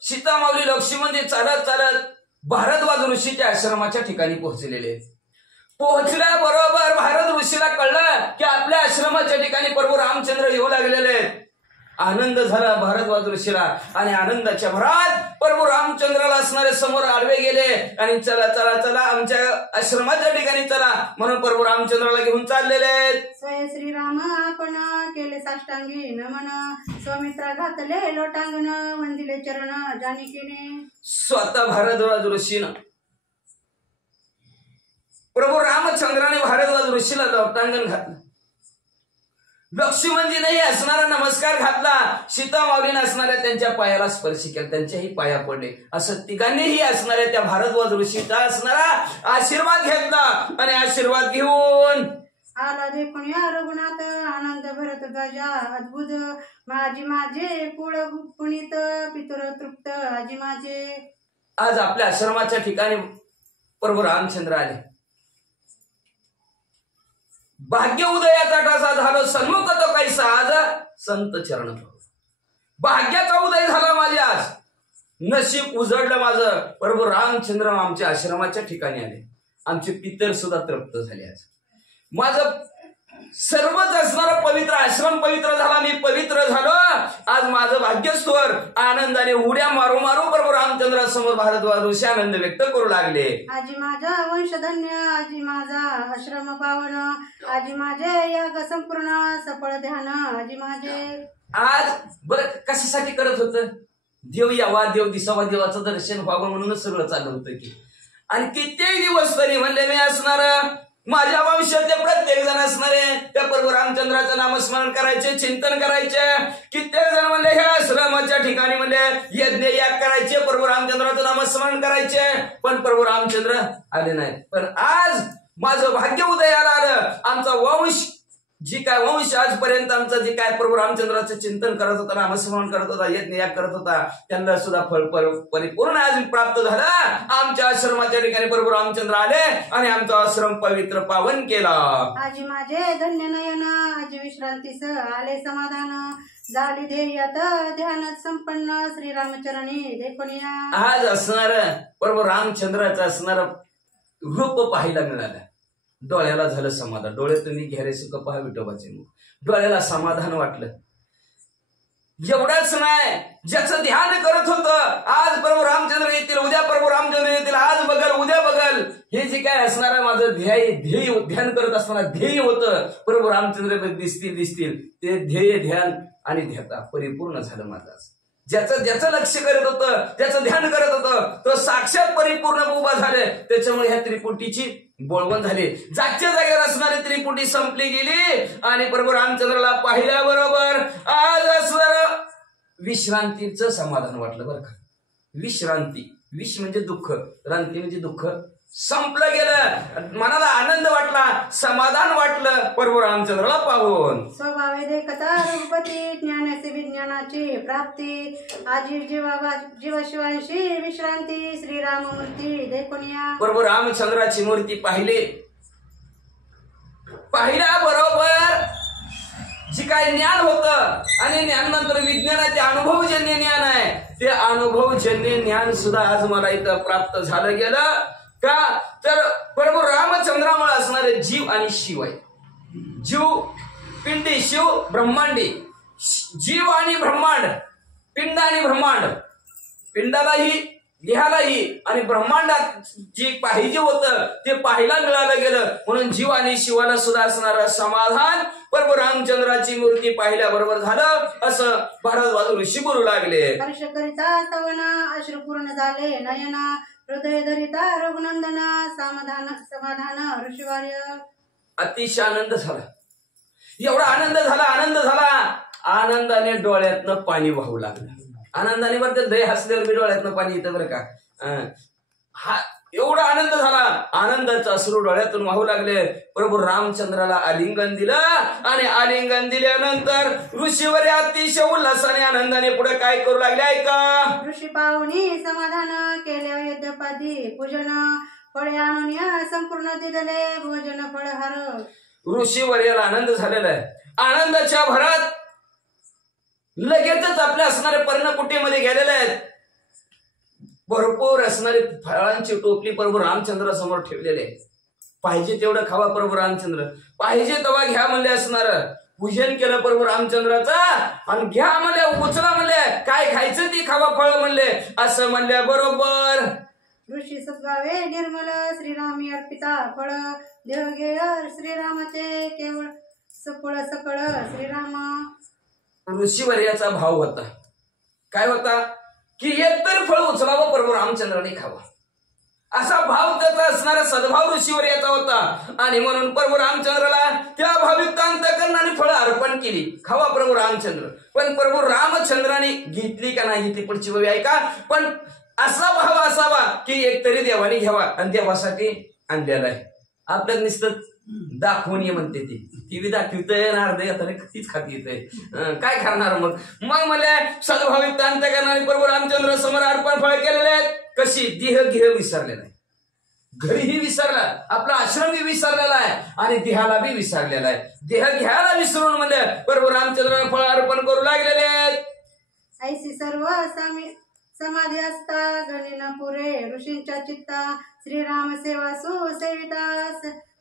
सीता माऊली लक्ष्मणजी चालत चालत भारद्वाज ऋषीच्या आश्रमाच्या ठिकाणी पोहोचलेले. पोहोचल्याबरोबर भारत ऋषीला कळलं की आपल्या आश्रमाच्या ठिकाणी प्रभू रामचंद्र येऊ लागलेले. आनंद झाला भारद्वाज ऋषीला आणि आनंदाच्या भरात प्रभू रामचंद्राला असणारे समोर आडवे गेले आणि चला चला चला आमच्या आश्रमाच्या ठिकाणी चला म्हणून प्रभू रामचंद्राला घेऊन चाललेले. स्वय श्रीराम आपण केले साष्टांगी नमन, स्वमित्रा घातले लोटांगण वंदिले चरण जानिकीने. स्वतः भारद्वाज ऋषीनं प्रभू रामचंद्राने भारद्वाज ऋषीला लोटांगण घातलं. लक्ष्मणजीनेही असणारा नमस्कार घातला. सीता माऊलीने असणाऱ्या त्यांच्या पायाला स्पर्श केला, त्यांच्याही पाया पडले. असं तिघांनीही असणाऱ्या त्या भारद्वाज ऋषीचा असणारा आशीर्वाद घेतला आणि आशीर्वाद घेऊन आला देखून या रघुनाथ आनंद भरत ध्वजा अद्भुत, माझे कुळ पुनीत पितर तृप्त आजी माझे. आज आपल्या आश्रमाच्या ठिकाणी प्रभू रामचंद्र आले. भाग्य उदयाचा टासा झालो सन्मुख तो कैसा, आज संत चरण भाग्याचा उदय झाला माझे. आज नशीब उजळलं माझं. प्रभू रामचंद्र आमच्या आश्रमाच्या ठिकाणी आले. आमचे पितर सुद्धा तृप्त झाले. आज माझं सर्वच असणारा पवित्र आश्रम पवित्र झाला, मी पवित्र झालो. आज माझं भाग्यस्वर आनंदाने उड्या मारू मारू प्रभू रामचंद्रासमोर भारद्वाज ऋषी आनंद व्यक्त करू लागले. आजी माझा वंशधन्य, आजी माझा आश्रम पावन, आजी माझे याग संपूर्ण सफळ ध्यान आजी माझे. आज बरं कशासाठी करत होतं, देव यावा, देव दिसावा, देवाचं दर्शन व्हावं म्हणूनच सगळं चालू होतं की. आणि कित्येक दिवस तरी म्हणले मी असणार माझ्या वंशातले प्रत्येक जण असणारे त्या प्रभू रामचंद्राचं नामस्मरण करायचे, चिंतन करायचे. कित्येक जण म्हणले हे आश्रमाच्या ठिकाणी म्हणले यज्ञ याग करायचे, प्रभू रामचंद्राचं नामस्मरण करायचे, पण प्रभू रामचंद्र आले नाहीत. पण आज माझं भाग्य उदयाला आलं. आमचा वंश जी काय वंश आजपर्यंत आमचं जे काय प्रभू रामचंद्राचं चिंतन करत होता, नामस्मरण करत होता, यज्ञ याग करत होता, त्यांना सुद्धा फळ परिपूर्ण आज प्राप्त झालं. आमच्या आश्रमाच्या ठिकाणी प्रभू रामचंद्र आले आणि आमचा आश्रम पवित्र पावन केला. आजी माझे धन्य नयन, आजी विश्रांतीस आले समाधान, झाली ध्येयात ध्यान संपन्न श्रीरामचरणी देखुनिया. आज असणार प्रभू रामचंद्राचं असणार रूप पाहायला मिळालं. डोळ्याला झालं समाधान. डोळे तुम्ही घेरे सुख पहा विठोबाचे मुख. डोळ्याला समाधान वाटलं. एवढंच नाही, ज्याचं ध्यान करत होतं आज प्रभू रामचंद्र येतील, उद्या प्रभू रामचंद्र येतील, आज बघल उद्या बघल, हे जे काय असणार माझं ध्येय ध्यान करत असताना ध्येय होतं प्रभू रामचंद्र दिसतील ते ध्येय ध्यान आणि ध्येता परिपूर्ण झालं माझं. ज्याचं लक्ष करत होतं, ज्याचं ध्यान करत होतं, तो साक्षात परिपूर्ण उभा झाले. त्याच्यामुळे ह्या त्रिपुटीची बोळवण झाली. जागच्या जागेवर असणारी त्रिपुटी संपली गेली आणि प्रभू रामचंद्राला पाहिल्याबरोबर आज असणारं विश्रांतीचं समाधान वाटलं. बरं का, विश्रांती, विष म्हणजे दुःख, रांती म्हणजे दुःख, संपलं गेलं, मनाला आनंद वाटला, समाधान वाटलं प्रभू रामचंद्राला पाहून. स्वभावे देखता रघुपती ज्ञानाचे विज्ञानाची प्राप्ती आजी जीवाशिवांशी विश्रांती श्रीराममूर्ती देखुनिया. प्रभू रामचंद्राची मूर्ती पाहिल्याबरोबर जे काय ज्ञान होतं आणि ज्ञानानंतर विज्ञानाचे अनुभवजन्य ज्ञान आहे, ते अनुभवजन्य ज्ञान सुद्धा आज मला इथं प्राप्त झालं गेलं. का तर प्रभू रामचंद्रामुळे असणारे जीव आणि शिव आहे. जीव पिंडी, शिव ब्रह्मांडी. जीव आणि ब्रह्मांड, पिंड आणि ब्रह्मांड, पिंडालाही देहालाही आणि ब्रह्मांडात जे पाहिजे होतं ते पाहायला मिळालं गेलं. म्हणून जीव आणि शिवाला सुद्धा असणारं समाधान प्रभू रामचंद्राची मूर्ती पाहिल्याबरोबर झालं, असं भारद्वाज ऋषी बोलू लागले. हर्ष करिता स्तवना अश्रुपूर्ण झाले नयना हृदय धरिता रघुनंदन समाधान ऋषीवार्य. अतिशय आनंद झाला, एवढा आनंद झाला, आनंदाने डोळ्यातनं पाणी वाहू लागलं. आनंदाने बरं ते दही हसल्यावर मी डोळ्यातनं पाणी येतं बरं का. हा एवढा आनंद झाला, आनंदाचा अश्रू डोळ्यातून वाहू लागले. प्रभू रामचंद्राला आलिंगन दिलं आणि आलिंगन दिल्यानंतर ऋषीवर अतिशय उल्हासाने आनंदाने पुढे काय करू लागले ऐका. ऋषी पाहुणी समाधान केले अयोध्यपादी पूजन फळे आणून संपूर्ण दिदले भोजन फळहार. ऋषीवर याला आनंद झालेला आहे. आनंदाच्या भरात लगेचच आपल्या असणाऱ्या पर्णकुटीमध्ये गेलेले आहेत. भरपूर असणारी फळांची टोपली प्रभू रामचंद्र समोर ठेवलेले आहे. पाहिजे तेवढं खावा प्रभू रामचंद्र, पाहिजे तेव्हा घ्या म्हणले. असणार पूजन केलं प्रभू रामचंद्राचा आणि घ्या म्हणले, उचला म्हणले, काय खायचं ती खावा फळ म्हणले. असं म्हणल्या बरोबर ऋषी सद्भावे निर्मल श्रीरामी अर्पिता फळ देवगेय श्रीरामाचे केवळ सफळ सकळ श्रीराम. ऋषीवर्याचा भाव होता, काय होता की एकतर फळ उचलावं प्रभू रामचंद्राने खावं, असा भाव त्याचा असणारा सद्भाव ऋषीवर्याचा होता. आणि म्हणून प्रभू रामचंद्राला त्या भाविक अंतकरणाने फळ अर्पण केली, खावा प्रभू रामचंद्र. पण प्रभू रामचंद्राने घेतली का नाही घेतली पुढची बाबी ऐका. पण असा भाव असावा की एकतरी देवाने घ्यावा आणि देवासाठी आणलेला आहे. आपल्यात नुसतं दाखवून ये म्हणते ती बी दाखवतय अर्धे आता कधीच खाती येतंय, काय करणार मग. मला सद्भाविक अंत करणारे प्रभू रामचंद्र समोर अर्पण फळ केलेले आहेत. कशी देह घेह विसरलेला आहे, घरीही विसरला, आपला आश्रमही विसरलेला आहे आणि देहाला बी विसरलेला आहे. देह घ्यायला विसरून म्हणजे प्रभू रामचंद्राला फळ अर्पण करू लागलेले आहेत. ऐसी सर्व समाधी असता गणिन पुरे ऋषींच्या चित्ता श्रीराम सेवा सुसेविता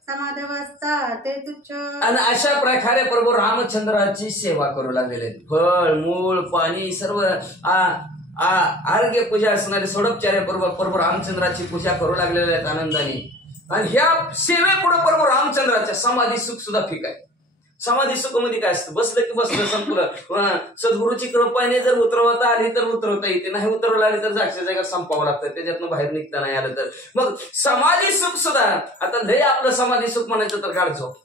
समाधवस्था ते तुच्छ. आणि अशा प्रकारे प्रभू रामचंद्राची सेवा करू लागलेले आहेत. फळ मूळ पाणी सर्व आरोग्य पूजा असणारे सोडोपचार्य प्रभू रामचंद्राची पूजा करू लागलेले आहेत आनंदाने. आणि ह्या सेवेपुढे प्रभू रामचंद्राच्या समाधी सुख सुद्धा फिक आहे. समाधी सुख मध्ये काय असतं, बसलं की बसलं संपलं. सद्गुरूची कृपाने जर उतरवता आली तर उतरवता येते, नाही उतरवला आली तर जागच्या जागा संपावं लागतं, त्याच्यातनं बाहेर निघता नाही आलं तर. मग समाधी सुख सुद्धा आता लय आपलं समाधी सुख म्हणायचं तर गाडझोप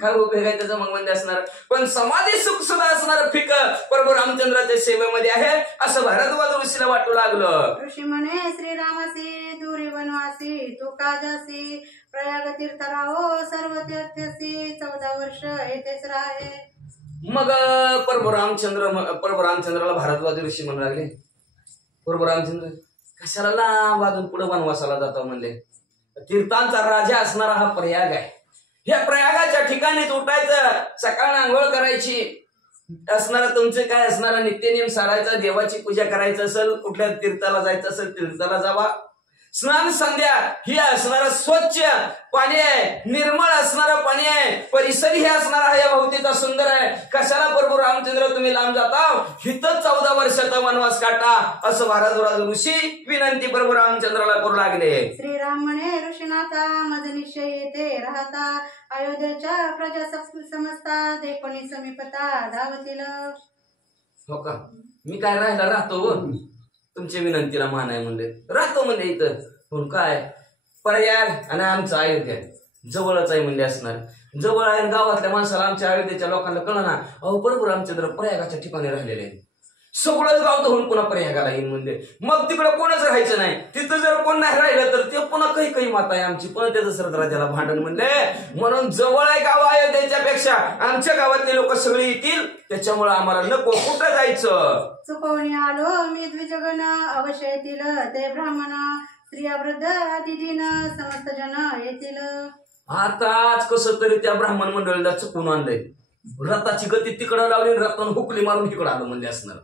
काय उपयोग आहे त्याचं मग म्हणजे असणार. पण समाधी सुख सुद्धा असणार फिक प्रभू रामचंद्राच्या सेवेमध्ये आहे असं भारद्वाज ऋषीला वाटू लागलं. ऋषी म्हणे श्रीरामासी दूरी वनवासी तू काजासी प्रयाग तीर्थराहो सर्व तीर्थसी 14 वर्ष येथेच राहे. मग प्रभू रामचंद्राला भारद्वाज ऋषी म्हणू लागले, प्रभू रामचंद्र कशाला लांब अजून पुढे वनवासाला जातो म्हणले. तीर्थांचा राजा असणारा हा प्रयाग आहे. या प्रयागाच्या ठिकाणीच उठायचं, सकाळ आंघोळ करायची असणारा तुमचे काय असणारा नित्यनियम सारायचा, देवाची पूजा करायचं असेल, कुठल्या तीर्थाला जायचं असेल तीर्थाला जावा. स्नान संध्या ही असणारं स्वच्छ पाणी आहे, निर्मळ असणारं पाणी आहे, परिसर हे असणारा हा या भोवतीचा सुंदर आहे. कशाला प्रभू रामचंद्र तुम्ही लांब जाता, हिथं 14 वर्षाचा वनवास काटा असं भारद्वाज ऋषी विनंती प्रभू रामचंद्राला करू लागले. श्रीराम म्हणे ऋषीनाथा मज निश्चय येथे राहता अयोध्येच्या प्रजा समजता देखोनी समीपता धावतील. हो का, मी काय राहायला राहतो, तुमच्या विनंतीला मान आहे म्हणले राहतो म्हणले इथं. पण काय प्रयाग आणि आमचं अयोध्या जवळच आहे म्हणले असणार. जवळ आहे गावातल्या माणसाला आमच्या अयोध्येच्या लोकांना कळना, अहो प्रभू रामचंद्र प्रयागाच्या ठिकाणी राहिलेले आहेत. सगळं गाव धुवून पुन्हा प्रयागाला येईन म्हणजे. मग तिकडे कोणच राहायचं नाही. तिथं जर कोण नाही राहिलं तर ते पुन्हा काही माता आहे आमची, पण त्या दशरथ राजाला भांडण म्हणले. म्हणून जवळ आहे गाव अयोध्येच्यापेक्षा आमच्या गावातले लोक सगळे येतील, त्याच्यामुळे आम्हाला नको, कुठं जायचं. चुकवणी आलो मी द्विजगण, अवश्य येतील ते ब्राह्मण, स्त्रिया वृद्ध आदी दिन समस्त जन येतील. आताच कसं तरी त्या ब्राह्मण मंडळीला चुकून आणलंय. रथाची गती तिकडं लावली, रथानं हुकली मारून तिकडं आलं म्हणजे असणार.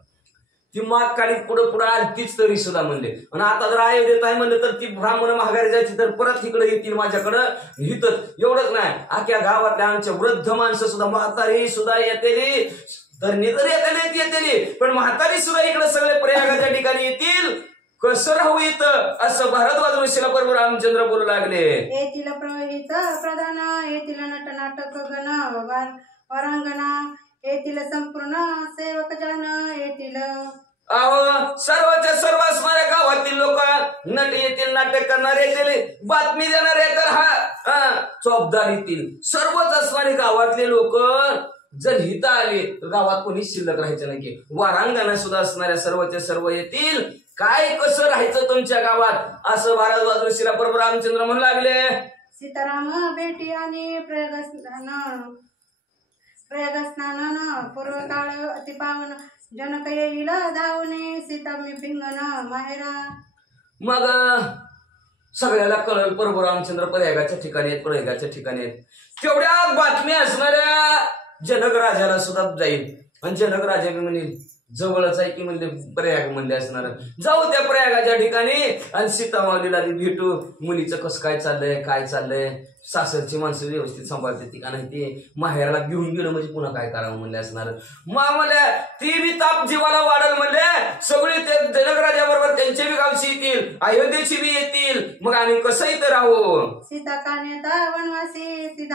ती माग काढीत पुढं पुढं आलतीच तरी सुद्धा म्हणले. आणि आता जर अयोध्येत आहे म्हणलं तर ती ब्राह्मण माघारी जायची तर परत इकडे येतील माझ्याकडं. हिथं एवढंच नाही, आख्या गावातल्या आमच्या वृद्ध माणसं सुद्धा, म्हातारी सुद्धा येतेली, धरणी तर येतेली, पण म्हातारी सुद्धा इकडे सगळे प्रयागाच्या ठिकाणी येतील. कसं राहू इथं असं भारद्वाज ऋषीला बरोबर रामचंद्र बोलू लागले. येतील प्रवहित प्रधान, येतील नट नाटक गण वरांगणा, येतील संपूर्ण सेवक जन येतील. अहो सर्वच्या सर्व असणाऱ्या गावातील लोक, नट येतील, नाटक करणारे येतील, बातमी देणारे तर हा चौबदार येतील. सर्वच असणारे गावातले लोक जर हिता आले तर गावात कोणी शिल्लक राहायचं नाही. की वारांगणा सुद्धा असणाऱ्या सर्वच्या सर्व येतील. काय कसं राहायचं तुमच्या गावात असं भारद्वाज ऋषीला बरोबर रामचंद्र म्हणू लागले. सीताराम भेटी आणि प्रयागस्नान पूर्व काळ अति पावन, जनक येईल धावणे सीता मी पिंगण माहेरा. मग सगळ्याला कळलं बरोबर रामचंद्र प्रयागाच्या ठिकाणी आहेत, प्रयागाच्या ठिकाणी आहेत. तेवढ्या बातम्या असणाऱ्या जनक राजाला सुद्धा जाईल. आणि जनक राजा म्हणेल जवळच आहे की म्हणजे प्रयाग म्हणजे असणार, जाऊ त्या प्रयागाच्या ठिकाणी आणि सीतामाऊलीला भेटू. मुलीचं कसं काय चाललंय, सासरची माणसं व्यवस्थित सांभाळते ती का नाही, ते माहेरला घेऊन गेलं म्हणजे पुन्हा काय करावं म्हणले असणार. मग म्हणले ती बी ताप जीवाला वाढल म्हणले. सगळे ते जनक राजा बरोबर त्यांचे बी गावची येतील, अयोध्येची बी येतील. मग आम्ही कसं इथं राहू. सीता कान्यता वनवासी ती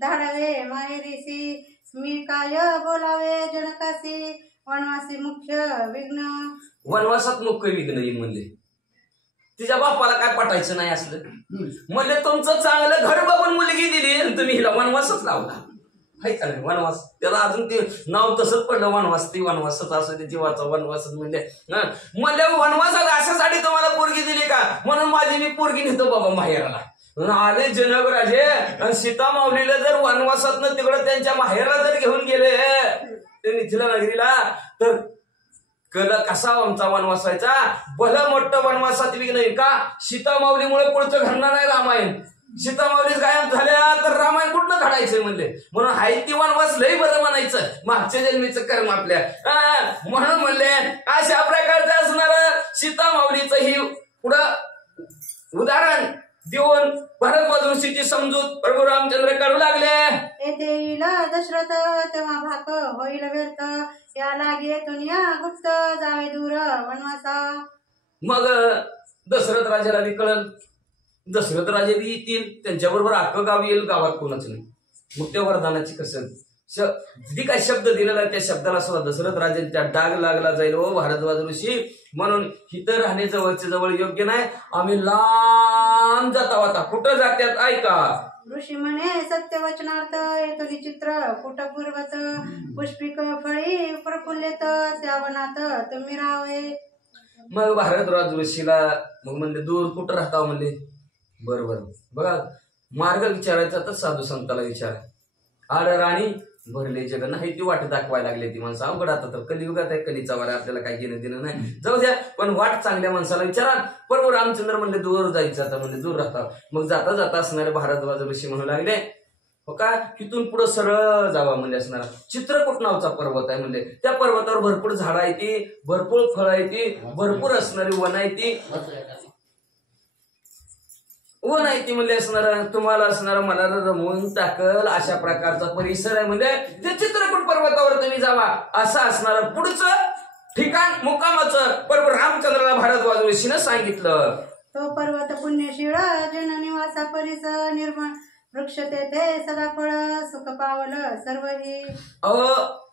धाडावे माहेरीसी, मी काय बोलावे जनकासी, वनवासी मुख्य विघ्न. वनवासात मुख्य विघ्न येईल म्हणले. तिच्या बापाला काय पटायचं नाही असलं म्हणजे. तुमचं चांगलं घर बघून मुलगी दिली आणि तुम्ही हिला वनवासच लावला. हाय का नाही वनवास. त्याला अजून ते नाव तसंच पडलं वनवास. ती वनवासच असं ते जीवाचा वनवासच म्हणजे. वनवासाला अशासाठी तुम्हाला पोरगी दिली का, म्हणून माझी मी पोरगी नेतो बाबा माहेराला. आले जनक राजे आणि सीता माऊलीला जर वनवासात तिकडं त्यांच्या माहेराला जर घेऊन गेले ते मिथिला नगरीला, तर कसा आमचा वनवास व्हायचा. भलं मोठं वनवासात नाही का. सीता माऊलीमुळे पुढचं घडणार नाही रामायण. सीता माऊलीच गायब झाल्या तर रामायण कुठनं घडायचंय म्हणले. म्हणून हाय ती वनवास लई बरं म्हणायचं, मागच्या जन्मीचं कर्म आपल्या. म्हणून म्हणले अशा प्रकारचं असणार सीता माऊलीचं ही पुढं उदाहरण देऊन भारद्वाज ऋषीची समजूत प्रभू रामचंद्र करू लागले. येथे येईल दशरथ तेव्हा भाक होईल व्यर्थ, या लागे दुनिया गुप्त जावे दूर वनवासा. मग दशरथ राजाला बी कळल, दशरथ राजे बी येतील, त्यांच्याबरोबर अख्खं गाव येईल, गावात कोणाच नाही. मग त्या वरदानाची कसं जी काय शब्द दिलेला आहे त्या शब्दाला सुद्धा दशरथ राजांच्या डाग लागला जाईल. ओ भारद्वाज ऋषी, म्हणून इथं राहणे जवळचे जवळ योग्य नाही. आम्ही लांब जाता होता. कुठं जात्यात ऐका. ऋषी म्हणे सत्य वचनार्थ, येतो चित्र कुट पूर्वत, पुष्पिक फळी प्रफुल्लित त्या वनात तुम्ही राहावे. मग भारद्वाज ऋषीला मग म्हणले दूर कुठं राहता म्हणले. बरोबर बघा, मार्ग विचारायचा तर साधू संताला विचार. आड राणी भरले जग नाही ती वाट दाखवायला लागली. ती माणसं अवघड. आता तर कलियुगात आहे, कलीचा वार, आपल्याला काही घेणं देणं नाही, जाऊ द्या. पण वाट चांगल्या माणसाला विचारा. बरोबर रामचंद्र म्हणले दूर जायचं, आता म्हणजे दूर राहता. मग जाता जाता असणारे भारद्वाज ऋषी म्हणू लागले हो का, तिथून पुढे सरळ जावा म्हणजे असणार. चित्रकूट नावचा पर्वत आहे म्हणजे. त्या पर्वतावर भरपूर झाडं आहे ती, भरपूर फळं आहे ती, भरपूर असणारी वन आहे ती, वन आहे ती म्हणजे असणार. तुम्हाला असणार मनाला रमवून टाकल अशा प्रकारचा परिसर आहे म्हणजे. ते चित्रकूट पर्वतावर तुम्ही जावा असं असणार पुढचं ठिकाण मुक्कामाचं बरोबर रामचंद्राला भारद्वाज ऋषीनं सांगितलं. तो पर्वत पुण्यशीळ जन निवासा परिस, निर्मळ वृक्ष तेथे सदा फळ, सुख पावल सर्वही.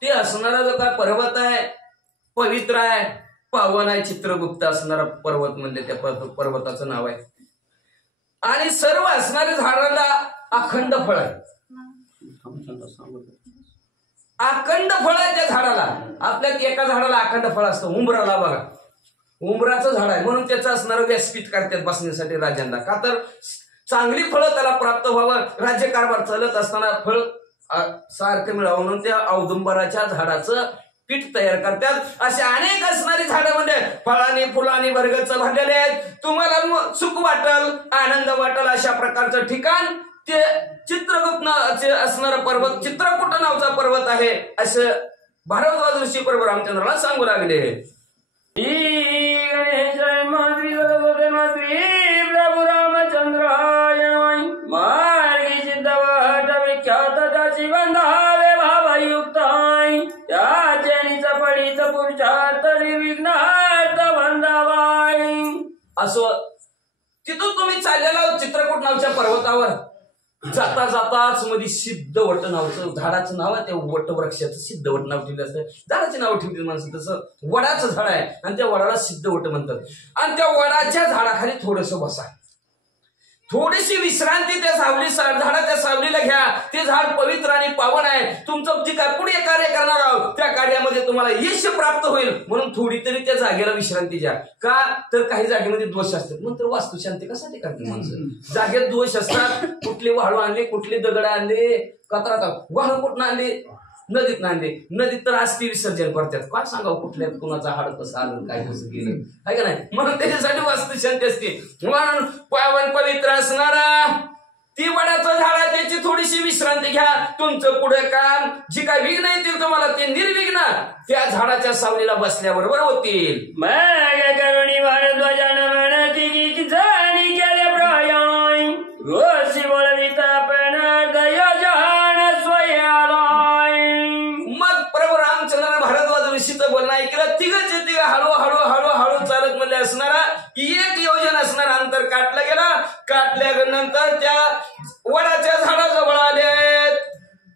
ते असणारा जो काय पर्वत आहे पवित्र आहे, पावन आहे, चित्रगुप्त असणारा पर्वत म्हणजे त्या पर्वताचं नाव आहे. आणि सर्व असणाऱ्या झाडाला अखंड फळ आहे. अखंड फळ आहे त्या झाडाला. आपल्यात एका झाडाला अखंड फळ असतं, उंबराला बघा, उंबराचं झाड आहे म्हणून त्याचं असणारं व्यासपीठ करतात बसण्यासाठी राजांना. का तर चांगली फळं त्याला प्राप्त व्हावं, राज्यकारभार चालत असताना फळ सारखं मिळावं म्हणून त्या औदुंबराच्या झाडाचं पीठ तयार करतात. असे अनेक असणारी झाडं म्हणजे फळांनी फुलांनी भरगच्च भरलेले आहेत. तुम्हाला सुख वाटल, आनंद वाटल अशा प्रकारचं ठिकाण ते चित्रगुप्त असणारा पर्वत, चित्रकूट नावचा पर्वत आहे असं भारद्वाज ऋषी प्रभू रामचंद्राला सांगू लागले. प्रभू रामचंद्राय मार्गी सिद्धवट विख्यात त्याची बंधावे भावयुक्ताय त्याचे पडित पुरुषार्थ निर्विघ्नार्थ बंधावाय. असं तिथून तुम्ही चाललेला चित्रकूट नावच्या पर्वतावर जाता जाताच मध्ये सिद्धवट नावचं झाडाचं नाव आहे. त्या वटवृक्षाचं सिद्धवट नाव ठेवलं असतं. झाडाची नाव ठेवली माणसं, तसं वडाचं झाड आहे आणि त्या वडाला सिद्धवट म्हणतात. आणि त्या वडाच्या झाडाखाली थोडस बसा, थोडीशी विश्रांती त्या झाडाच्या सावलीला घ्या. ते झाड पवित्र आणि पावन आहे. तुमचं जे काय पुढे कार्य करणार आहोत त्या कार्यामध्ये तुम्हाला यश प्राप्त होईल म्हणून थोडी तरी त्या जागेला विश्रांती द्या. का तर काही जागेमध्ये दोष असतात म्हणून तर वास्तुशांती कशासाठी करते माणसं. जागेत दोष असतात. कुठली वाळू आणली, कुठली दगड आणली, कचरा वाळू कुठं आणली, नदीत आणली, नदीत तर अस्थि विसर्जन करतात. काय सांगावं कुठल्या कुणाचा हाड कसं आलं, काय कसं केलं आहे का नाही. म्हणून त्याच्यासाठी वास्तुशांती असते. म्हणून पावन पवित्र असणारा ती वडाचं झाड आहे, त्याची थोडीशी विश्रांती घ्या. तुमचं पुढे काम जी काय विघ्न येतील तुम्हाला ते निर्विघ्न त्या झाडाच्या सावलीला बसल्याबरोबर होतील. मग करुणी भारद्वाजानं म्हणती की जाणी केले प्रयाण रोषी बोलविता पण दयोजन स्वयालाय. मग प्रभू रामचंद्र भारद्वाज ऋषीचं बोलणं ऐकलं. तिघचे तिघ हळूहळू हळूहळू चालत म्हणजे असणारा एक योजन असणारा अंतर काटलं गेलं. काटल्यानंतर त्या वडाच्या झाडाजवळ आले.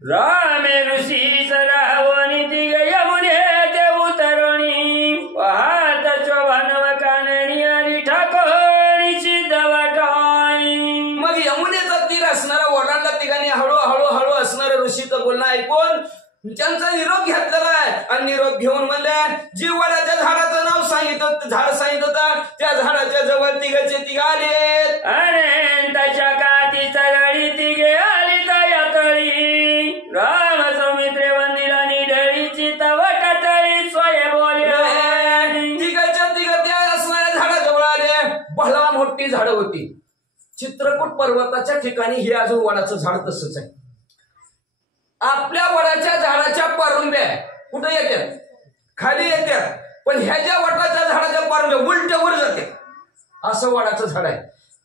रामे ऋषी सरावणी तिघ यमुने ते उतरणी पाहत चोभानव कानणी आणि ठाकणी सिद्धवटाई. मग यमुनेचा तीर असणारा ओलांडला तिघांनी हळूहळू असणारं ऋषीचं बोलणं ऐकून त्यांचा निरोप घेतलेला आहे. आणि निरोप घेऊन म्हणले जी वडाच्या झाडाचं नाव सांगितलं, झाड सांगितलं होतं त्या झाडाच्या जवळ तिघचे तिघ आलेत. आणि त्याच्या काठी चरळी तिघे आली तया तळी राम सौमित्रे वंदिला निढळीची तवट तळी स्वय बोलले. तिघच्या तिघ त्या असणाऱ्या झाडाजवळ आले. भला मोठी झाडं होती. चित्रकूट पर्वताच्या ठिकाणी हे अजून वडाचं झाड तसंच आहे. आपल्या वडाच्या झाडाच्या पारुंब्या कुठे येतात, खाली येतात, पण ह्याच्या वडाच्या झाडाच्या पारुंब्या उलट्यावर जाते. असं वडाचं झाड आहे.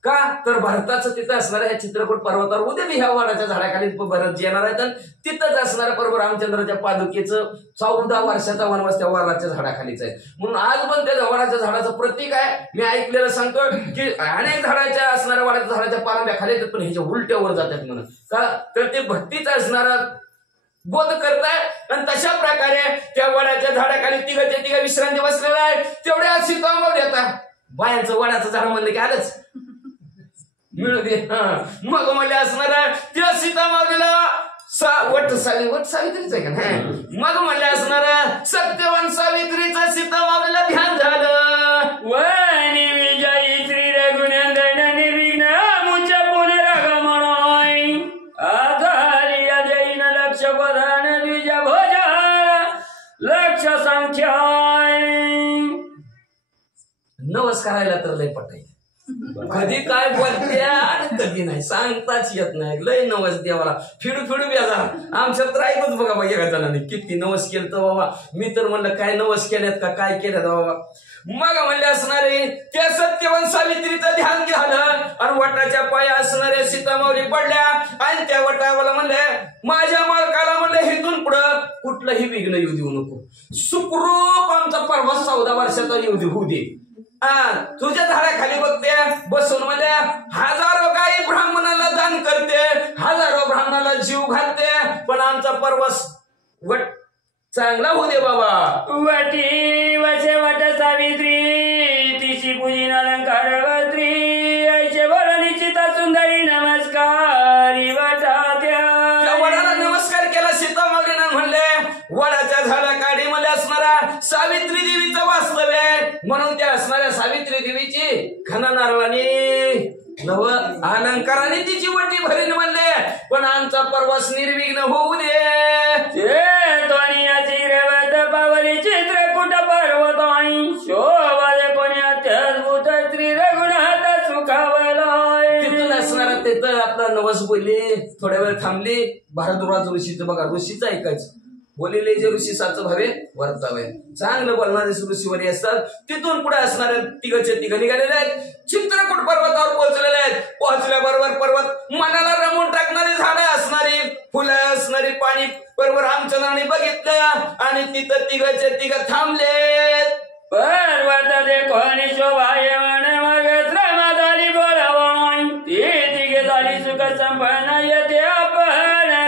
का तर भारताचं तिथं असणाऱ्या ह्या चित्रकूट पर्वतावर उद्या मी ह्या वडाच्या झाडाखाली भरत येणार आहेत. तिथंच असणाऱ्या प्रभू रामचंद्राच्या पादुकेचं 14 वर्षाचा वनवास त्या वडाच्या झाडाखालीच आहे. म्हणून आज पण त्या वडाच्या झाडाचं प्रतीक आहे. मी ऐकलेलं सांगतो की अनेक झाडाच्या असणाऱ्या वडाच्या झाडाच्या पारंब्या खाली येतात पण ह्याच्या उलट्यावर जातात म्हणून. का तर ते भक्तीचा असणारा बोध करताय. आणि तशा प्रकारे त्या वडाच्या झाडाखाली तिघच्या तिघ विश्रांती बसलेला आहे. तेवढ्या सीतामावली येतात. बायांचं वडाचं झाड म्हणलं की आलंच मिळू दे. मग मला असणारा त्या सीतामावलीला वट सावित्रीच आहे का. मग मला असणारा सत्यवान सावित्रीचा सीतामावलीला ध्यान झालं. वनी विजयी श्री रघुनंदन निर्विघ्न मुच पुनरागमनाय आधारी जैन लक्ष प्रधान द्विज भोज लक्ष संख्याय. नमस्कारायला तर लय पटाय. कधी काय बोलते आणि कधी नाही सांगताच येत नाही. लय नवस देवाला फिडू बेजार. आमच्या तर ऐकूच बघा बघा एका जणांनी किती नवस केलं तर बाबा. मी तर म्हणलं काय नवस केल्यात का काय केल्यात बाबा. मग म्हणले असणारे त्या सत्यवान सावित्रीचं ध्यान झालं आणि वटाच्या पाया असणाऱ्या सीतामावली पडल्या. आणि त्या वटावाला म्हणले माझ्या मालकाला म्हणलं हेतून पुढं कुठलंही विघ्न येऊ देऊ नको. सुखरूप आमचा परवा 14 वर्षाचा होऊ दे. तुझ्या झाडाखाली बघते बसून म्हणजे हजारो गायी ब्राह्मणाला दान करते, हजारो ब्राह्मणाला जीव घालते, पण आमचा परवस वट चांगला होऊ दे बाबा. वटी वसे वट सावित्री तिची पूजिन अलंकार वत्री ऐचे बोल निश्चिता सुंदरी नमस्कारी वटात्या. त्या वडाला नमस्कार केला सीतामावलीनं म्हणले घन नारळाने नव अलंकाराने तिची वटी भरीन म्हणले, पण आमचा प्रवास निर्विघ्न होऊ दे. याची रेवत पावली चित्रकूट पर्वताई शोभाले कोणी अत्यद्भुत श्री रघुनाथ सुखावलाय. तिथून असणारा तिथं आपला नवस बोलले, थोड्या वेळ थांबली. भारद्वाज ऋषीचं बघा, ऋषीचं ऐकायचं. बोलिले जे ऋषी साच भावे वर्तावे. चांगलं बोलणारे ऋषीवरी असतात. तिथून पुढे असणारे तिघचे तिघ निघालेले आहेत. चित्रकूट पर्वतावर पोहोचलेले आहेत. पोहोचल्याबरोबर पर्वत मनाला रमून टाकणारी झाडं असणारी, फुलं असणारी, पाणी बरोबर रामचंद्राने बघितलं आणि तिथं तिघचे तिघ थांबलेत. पर्वत देखोनी शोभायमान मग श्रमा झाली बोलावण ती तिघे झाली सुख संपन्न येते आपण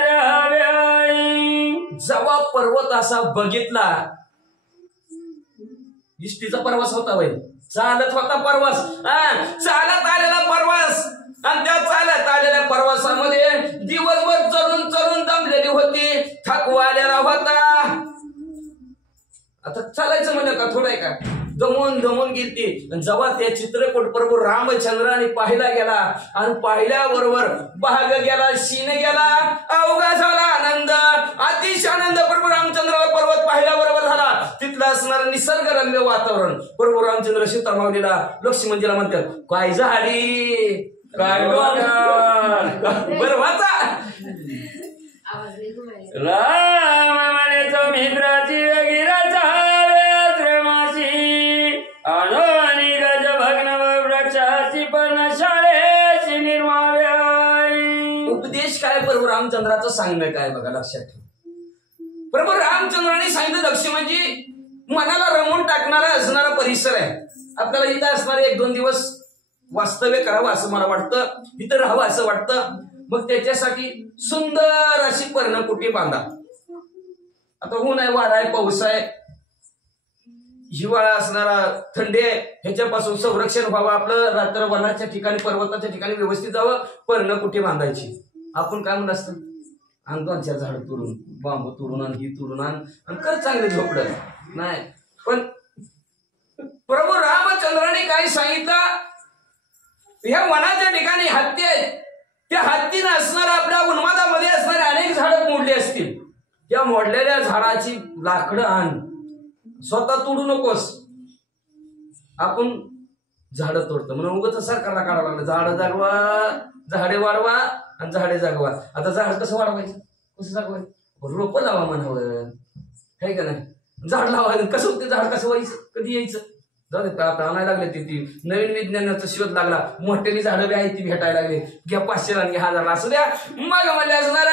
राहाव्याई. जेव्हा पर्वत असा बघितला, इष्टीचा प्रवास होता वय, चालत होता प्रवास, चालत आलेला प्रवास. आणि त्या चालत आलेल्या प्रवासामध्ये दिवसभर चढून चढून दमलेली होती, थकवा आलेला होता. आता चालायचं म्हणलं का थोडं आहे का, दमून दमून गेली. जेव्हा त्या चित्रकूट प्रभू रामचंद्राने पाहिला गेला आणि पाहिल्याबरोबर भाग गेला, शीन गेला, अवघा झाला आनंद, अतिशय आनंद प्रभू रामचंद्राला पर्वत पाहिल्याबरोबर झाला. तिथलं असणारं निसर्गरम्य वातावरण प्रभू रामचंद्र सीता माऊलीला लक्ष्मणजीला म्हणतात, काय झाली काय बरं वाचा. राम म्हणे तो मित्राची वगैराचा आणि गज भग्न वृक्षाची पर्णशाळेची निर्माव्या. उपदेश काय प्रभू रामचंद्राचं सांगणं काय बघा, लक्षात ठेवा. प्रभू रामचंद्राने सांगितलं लक्ष्मणजी मनाला रमून टाकणारा असणारा परिसर आहे. आपल्याला इथं असणारे 1-2 दिवस वास्तव्य करावं असं मला वाटतं, इथं राहावं असं वाटतं. मग त्याच्यासाठी सुंदर अशी पर्णकुटी बांधा. आता ऊन आहे, वारा आहे, पाऊस आहे, हिवाळा असणारा, थंडी आहे, ह्याच्यापासून संरक्षण व्हावं आपलं. रात्र वनाच्या ठिकाणी पर्वताच्या ठिकाणी व्यवस्थित जावं, पर्णकुटी बांधायची. आपण काय म्हणत असतं, अंगांच्या झाड तोडून, बांबू तोडून आण, ही तोडून आण आणि कर चांगले झोपडं नाही. पण प्रभू रामचंद्राने काय सांगितलं, ह्या वनाच्या ठिकाणी हत्ती आहेत, त्या हत्तीनं असणाऱ्या आपल्या उन्मादामध्ये असणारे अनेक झाडं मोडली असतील. या मोडलेल्या झाडाची लाकडं आण, स्वतः तोडू नकोस. आपण झाडं तोडतो म्हणून उगाच सरकारला काढावं लागलं, झाडं जागवा, झाडे वाढवा आणि झाडे जागवा. आता झाड कसं वाढवायचं, कसं जागवायचं, रोपं लावा म्हणावं, आहे का नाही. झाड लावायचं कसं होते, झाड कसं व्हायचं, कधी यायचं, जाऊ दे. आता आणायला लागले ती नवीन विज्ञानाचा शोध लागला, मोठ्याने झाडं बी आहेत ती भेटायला लागले, घ्या 500 आणि 1000 असू द्या. मग म्हणले असणार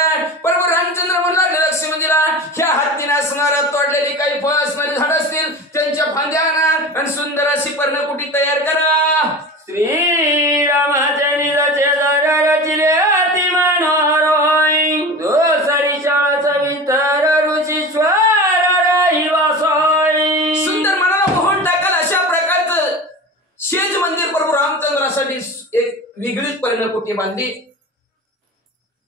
बरोबर रामचंद्र म्हणू लागले लक्ष्मणजीला, ह्या हत्तीने असणारा तोडलेली काही फळ असणारी झाड असतील त्यांच्या फांद्या आणा आणि सुंदर अशी पर्णकुटी तयार करा. श्रीरामाच्या निजाचे दारा रचिले अति मनोहरोय दोसरी शाळाचा वितर ऋषीश्वर रहिवासोय. सुंदर मनाला मोहन टाकाल अशा प्रकारचं शेज मंदिर प्रभू रामचंद्रासाठी एक वेगळीच पर्णकुटी बांधली.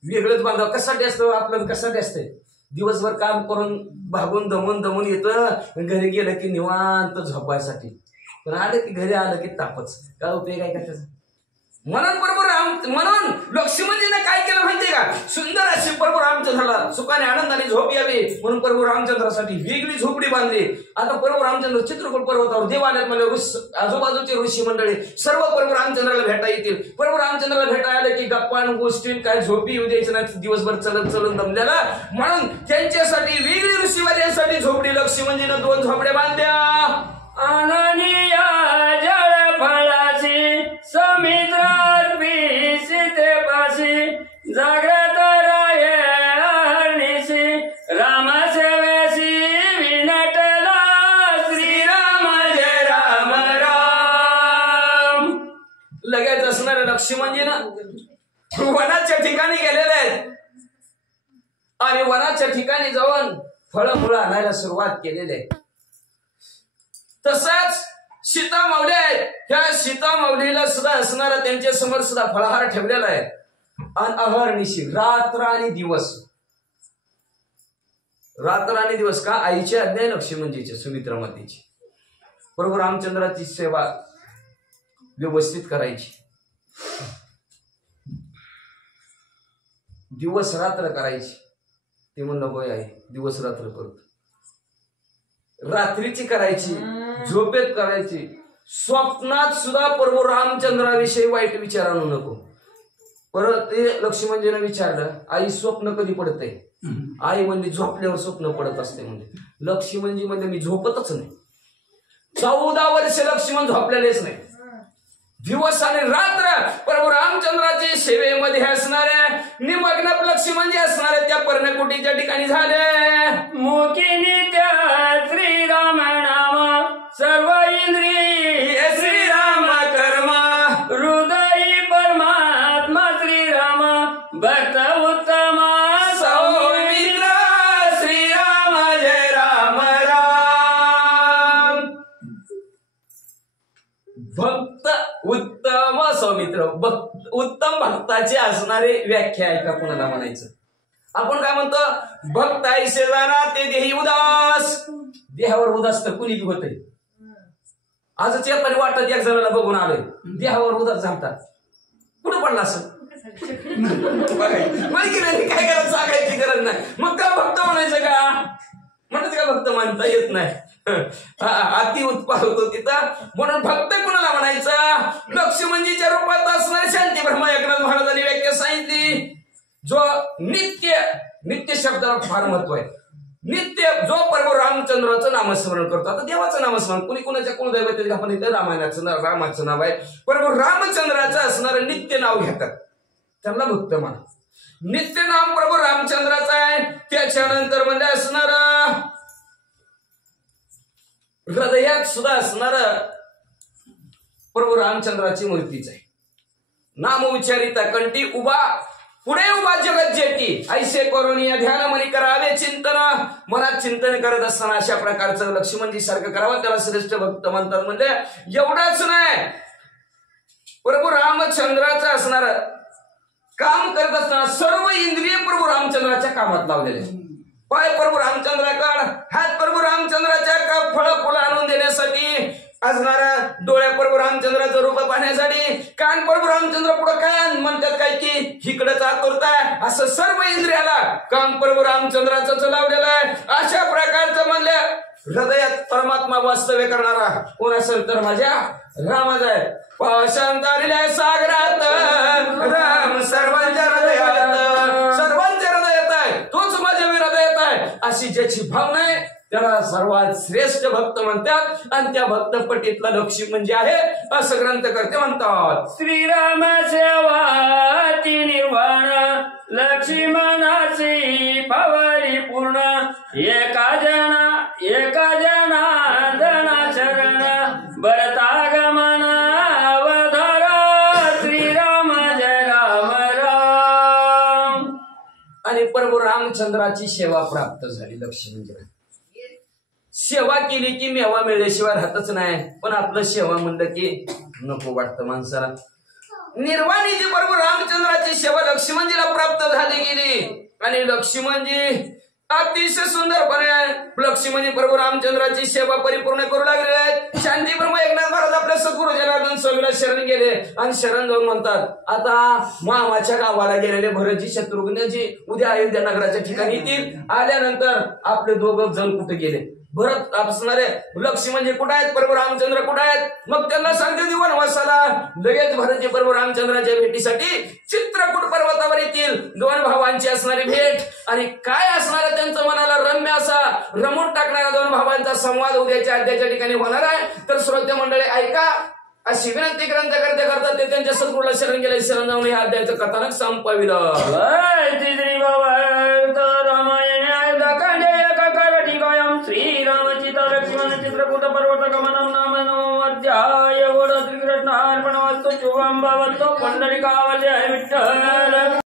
वेगळंच बांधावं. कशासाठी असतं आपल्याला, कशासाठी असतंय, दिवसभर काम करून भागून दमून येतं, घरी गेलं की निवांत झोपायसाठी. पण आलं की घरी आलं की तापच, काय उपयोग आहे का त्याचा. म्हणून म्हणून लक्ष्मणजीने काय केलं माहितीये का, सुंदर अशी प्रभू रामचंद्राला सुखाने आनंदाने झोप यावी म्हणून प्रभू रामचंद्रासाठी वेगळी झोपडी बांधली. आता प्रभू रामचंद्र चित्रकूट पर्वतावर देव आल्यात म्हणजे आजूबाजूचे ऋषी मंडळी सर्व प्रभू रामचंद्राला भेटा येतील. प्रभू रामचंद्राला भेटा आले की गप्पा गोष्टी काय झोपी येऊ द्यायचं नाही, दिवसभर चलून दमलेला. म्हणून त्यांच्यासाठी वेगळी ऋषीवाल्यांसाठी झोपडी लक्ष्मणजीनं 2 झोपड्या बांधल्या. अननिया जळ फळाची समुद्रार्पी सीतेपाशी जाग्रत रायणीशी रामसेवेशी विनटला श्रीराम जय राम राम. लगेच असणाऱ्या लक्ष्मणजीनं वनाच्या ठिकाणी गेलेले आहेत आणि वनाच्या ठिकाणी जाऊन फळं आणायला सुरुवात केलेली आहे. तसाच सीता माऊली आहेत, त्या सीता माऊलीला सुद्धा असणारा त्यांच्या समोर सुद्धा फळाहार ठेवलेला आहे. आणि अहर्निशी रात्र आणि दिवस, रात्र आणि दिवस का, आईची आज्ञा लक्ष्मणजीची, सुमित्रा मातेची, प्रभू रामचंद्राची सेवा व्यवस्थित करायची, दिवस रात्र करायची. ते म्हणलं होय आहे, दिवस रात्र करतो. रात्रीची करायची, झोपेत करायची, स्वप्नात सुद्धा प्रभू रामचंद्राविषयी वाईट विचार आणू नको. परत ते लक्ष्मणजीनं विचारलं, आई स्वप्न कधी पडतंय? आई म्हणजे झोपल्यावर स्वप्न पडत असते. म्हणजे लक्ष्मणजी म्हणजे मी झोपतच नाही. 14 वर्ष लक्ष्मण झोपलेलेच नाही. दिवस आणि रात्र प्रभू रामचंद्राच्या सेवेमध्ये असणाऱ्या निमग्न लक्ष्मणजी असणाऱ्या त्या पर्णकुटीच्या ठिकाणी झाले. मुखी त्या श्रीराम नाम सर्व इंद्रिय श्रीराम कर्म हृदय परमात्मा श्रीराम भक्त उत्तम सौमित्र श्रीराम जय राम राम. भक्त उत्तम सौमित्र, उत्तम भक्ताची असणारी व्याख्या आहे का कुणाला म्हणायचं? आपण काय म्हणतो? भक्त ऐसे जाना ते देही उदास. देहावर उदास तर कुणी होतंय. आजच एखादी वाटत एक जणाला बघून आलोय, देहावर उदास झालतात. कुठं पडला असं काय करायचं सांगायची गरज नाही. मग का भक्त म्हणायचं का? म्हणायचं का भक्त मानता येत नाही. अति उत्पाद होतो तिथं. म्हणून भक्त कुणाला म्हणायचं? लक्ष्मणजीच्या रूपात असणारे शांती ब्रह्मा एकनाथ महाराजांनी व्याख्या सांगितली. जो नित्य शब्दाला फार महत्व आहे. नित्य जो प्रभू रामचंद्राचं नामस्मरण करतो. आता देवाचं नामस्मरण कुणी कुणाच्या कुलदैवत आपण इथं रामाचं नाव आहे. प्रभू रामचंद्राचं असणारं नित्य नाव घेतात, त्यांना भक्त म्हणा. नित्य नाम प्रभू रामचंद्राचं आहे. त्याच्यानंतर म्हणजे असणार हृदयात सुद्धा असणार प्रभू रामचंद्राची मूर्तीच आहे. नाम उच्चारिता कंठी पुढे उभा जगत जेटी ऐसे करून या ध्यान मनी करावे चिंतन. मनात चिंतन करत असताना अशा प्रकारचं लक्ष्मणजी सारखं करावं, त्याला श्रेष्ठ भक्त म्हणतात. म्हणजे एवढंच नाही, प्रभू रामचंद्राचं असणार काम करत असताना सर्व इंद्रिय प्रभू रामचंद्राच्या कामात लावलेले. पाय प्रभू रामचंद्राकडे, हात प्रभू रामचंद्राच्या फळ फुलं आणून देण्यासाठी असणारा, डोळ्या प्रभू रामचंद्राचं रूप पाहण्यासाठी, कान प्रभू रामचंद्र पुढे काय म्हणतात काय की इकडंच आतुरताय, असं सर्व इंद्रियाला काम प्रभू रामचंद्राचं लावलेलं आहे. अशा प्रकारचं म्हणलं हृदयात परमात्मा वास्तव्य करणारा कोण असेल तर माझ्या रामाचा आहे. पाशांतरिल्या सागरात राम सर्वांच्या हृदयात आहे, तोच माझ्या हृदयात आहे, अशी ज्याची भावना आहे त्याला सर्वात श्रेष्ठ भक्त म्हणतात. आणि त्या भक्तपटीतला लक्ष्मण जे आहे असं ग्रंथकर्ते म्हणतात. श्रीराम सेवा ती निर्वाण लक्ष्मणाची पावली पूर्ण. एका जना धना शरण भरता गमन अवधारा. श्रीराम जय राम राम. आणि प्रभू रामचंद्राची सेवा प्राप्त झाली. लक्ष्मण सेवा केली की मेवा मिळल्याशिवाय राहतच नाही. पण आपलं सेवा म्हणलं की नको वाटतं माणसाला. निर्वाणी जी प्रभू रामचंद्राची सेवा लक्ष्मणजीला प्राप्त झाली गेली. आणि लक्ष्मणजी अतिशय सुंदरपणे लक्ष्मणजी प्रभू रामचंद्राची सेवा परिपूर्ण करू लागले आहेत. शांती ब्रह्म एकनाथ महाराज आपल्या सद्गुरु जनार्दन स्वामीला शरण गेले आणि शरण जाऊन म्हणतात, आता मामाच्या गावाला गेलेले भरतजी शत्रुघ्नजी उद्या अयोध्या नगराच्या ठिकाणी येतील. आल्यानंतर आपले दोघं जण कुठे गेले? भरत असणारे लक्ष्मणजी कुठे आहेत? प्रभू रामचंद्र कुठे आहेत? मग त्यांना सांगते वनवासाला. लगेच भरतजी प्रभू रामचंद्राच्या भेटीसाठी चित्रकूट पर्वतावर येतील. दोन भावांची असणारी भेट आणि काय असणार त्यांचं मनाला रम्य असा रमून टाकणारा दोन भावांचा संवाद उद्याच्या अध्यायाच्या ठिकाणी होणार आहे. तर श्रोते मंडळी ऐका, अशी विनंती ग्रंथकर्ते करतात ते त्यांच्या सद्गुरूला शरण गेले. शरण जाऊन या अध्यायाचं कथानक संपविलं. श्रीरामचिता लक्ष्मण चित्रकूट पर्वत गमनम नाम नवम अध्याय. श्रीकृष्ण अर्पण वस्तु शुभम भवतो. पुंडलिकावल्य विठ्ठल.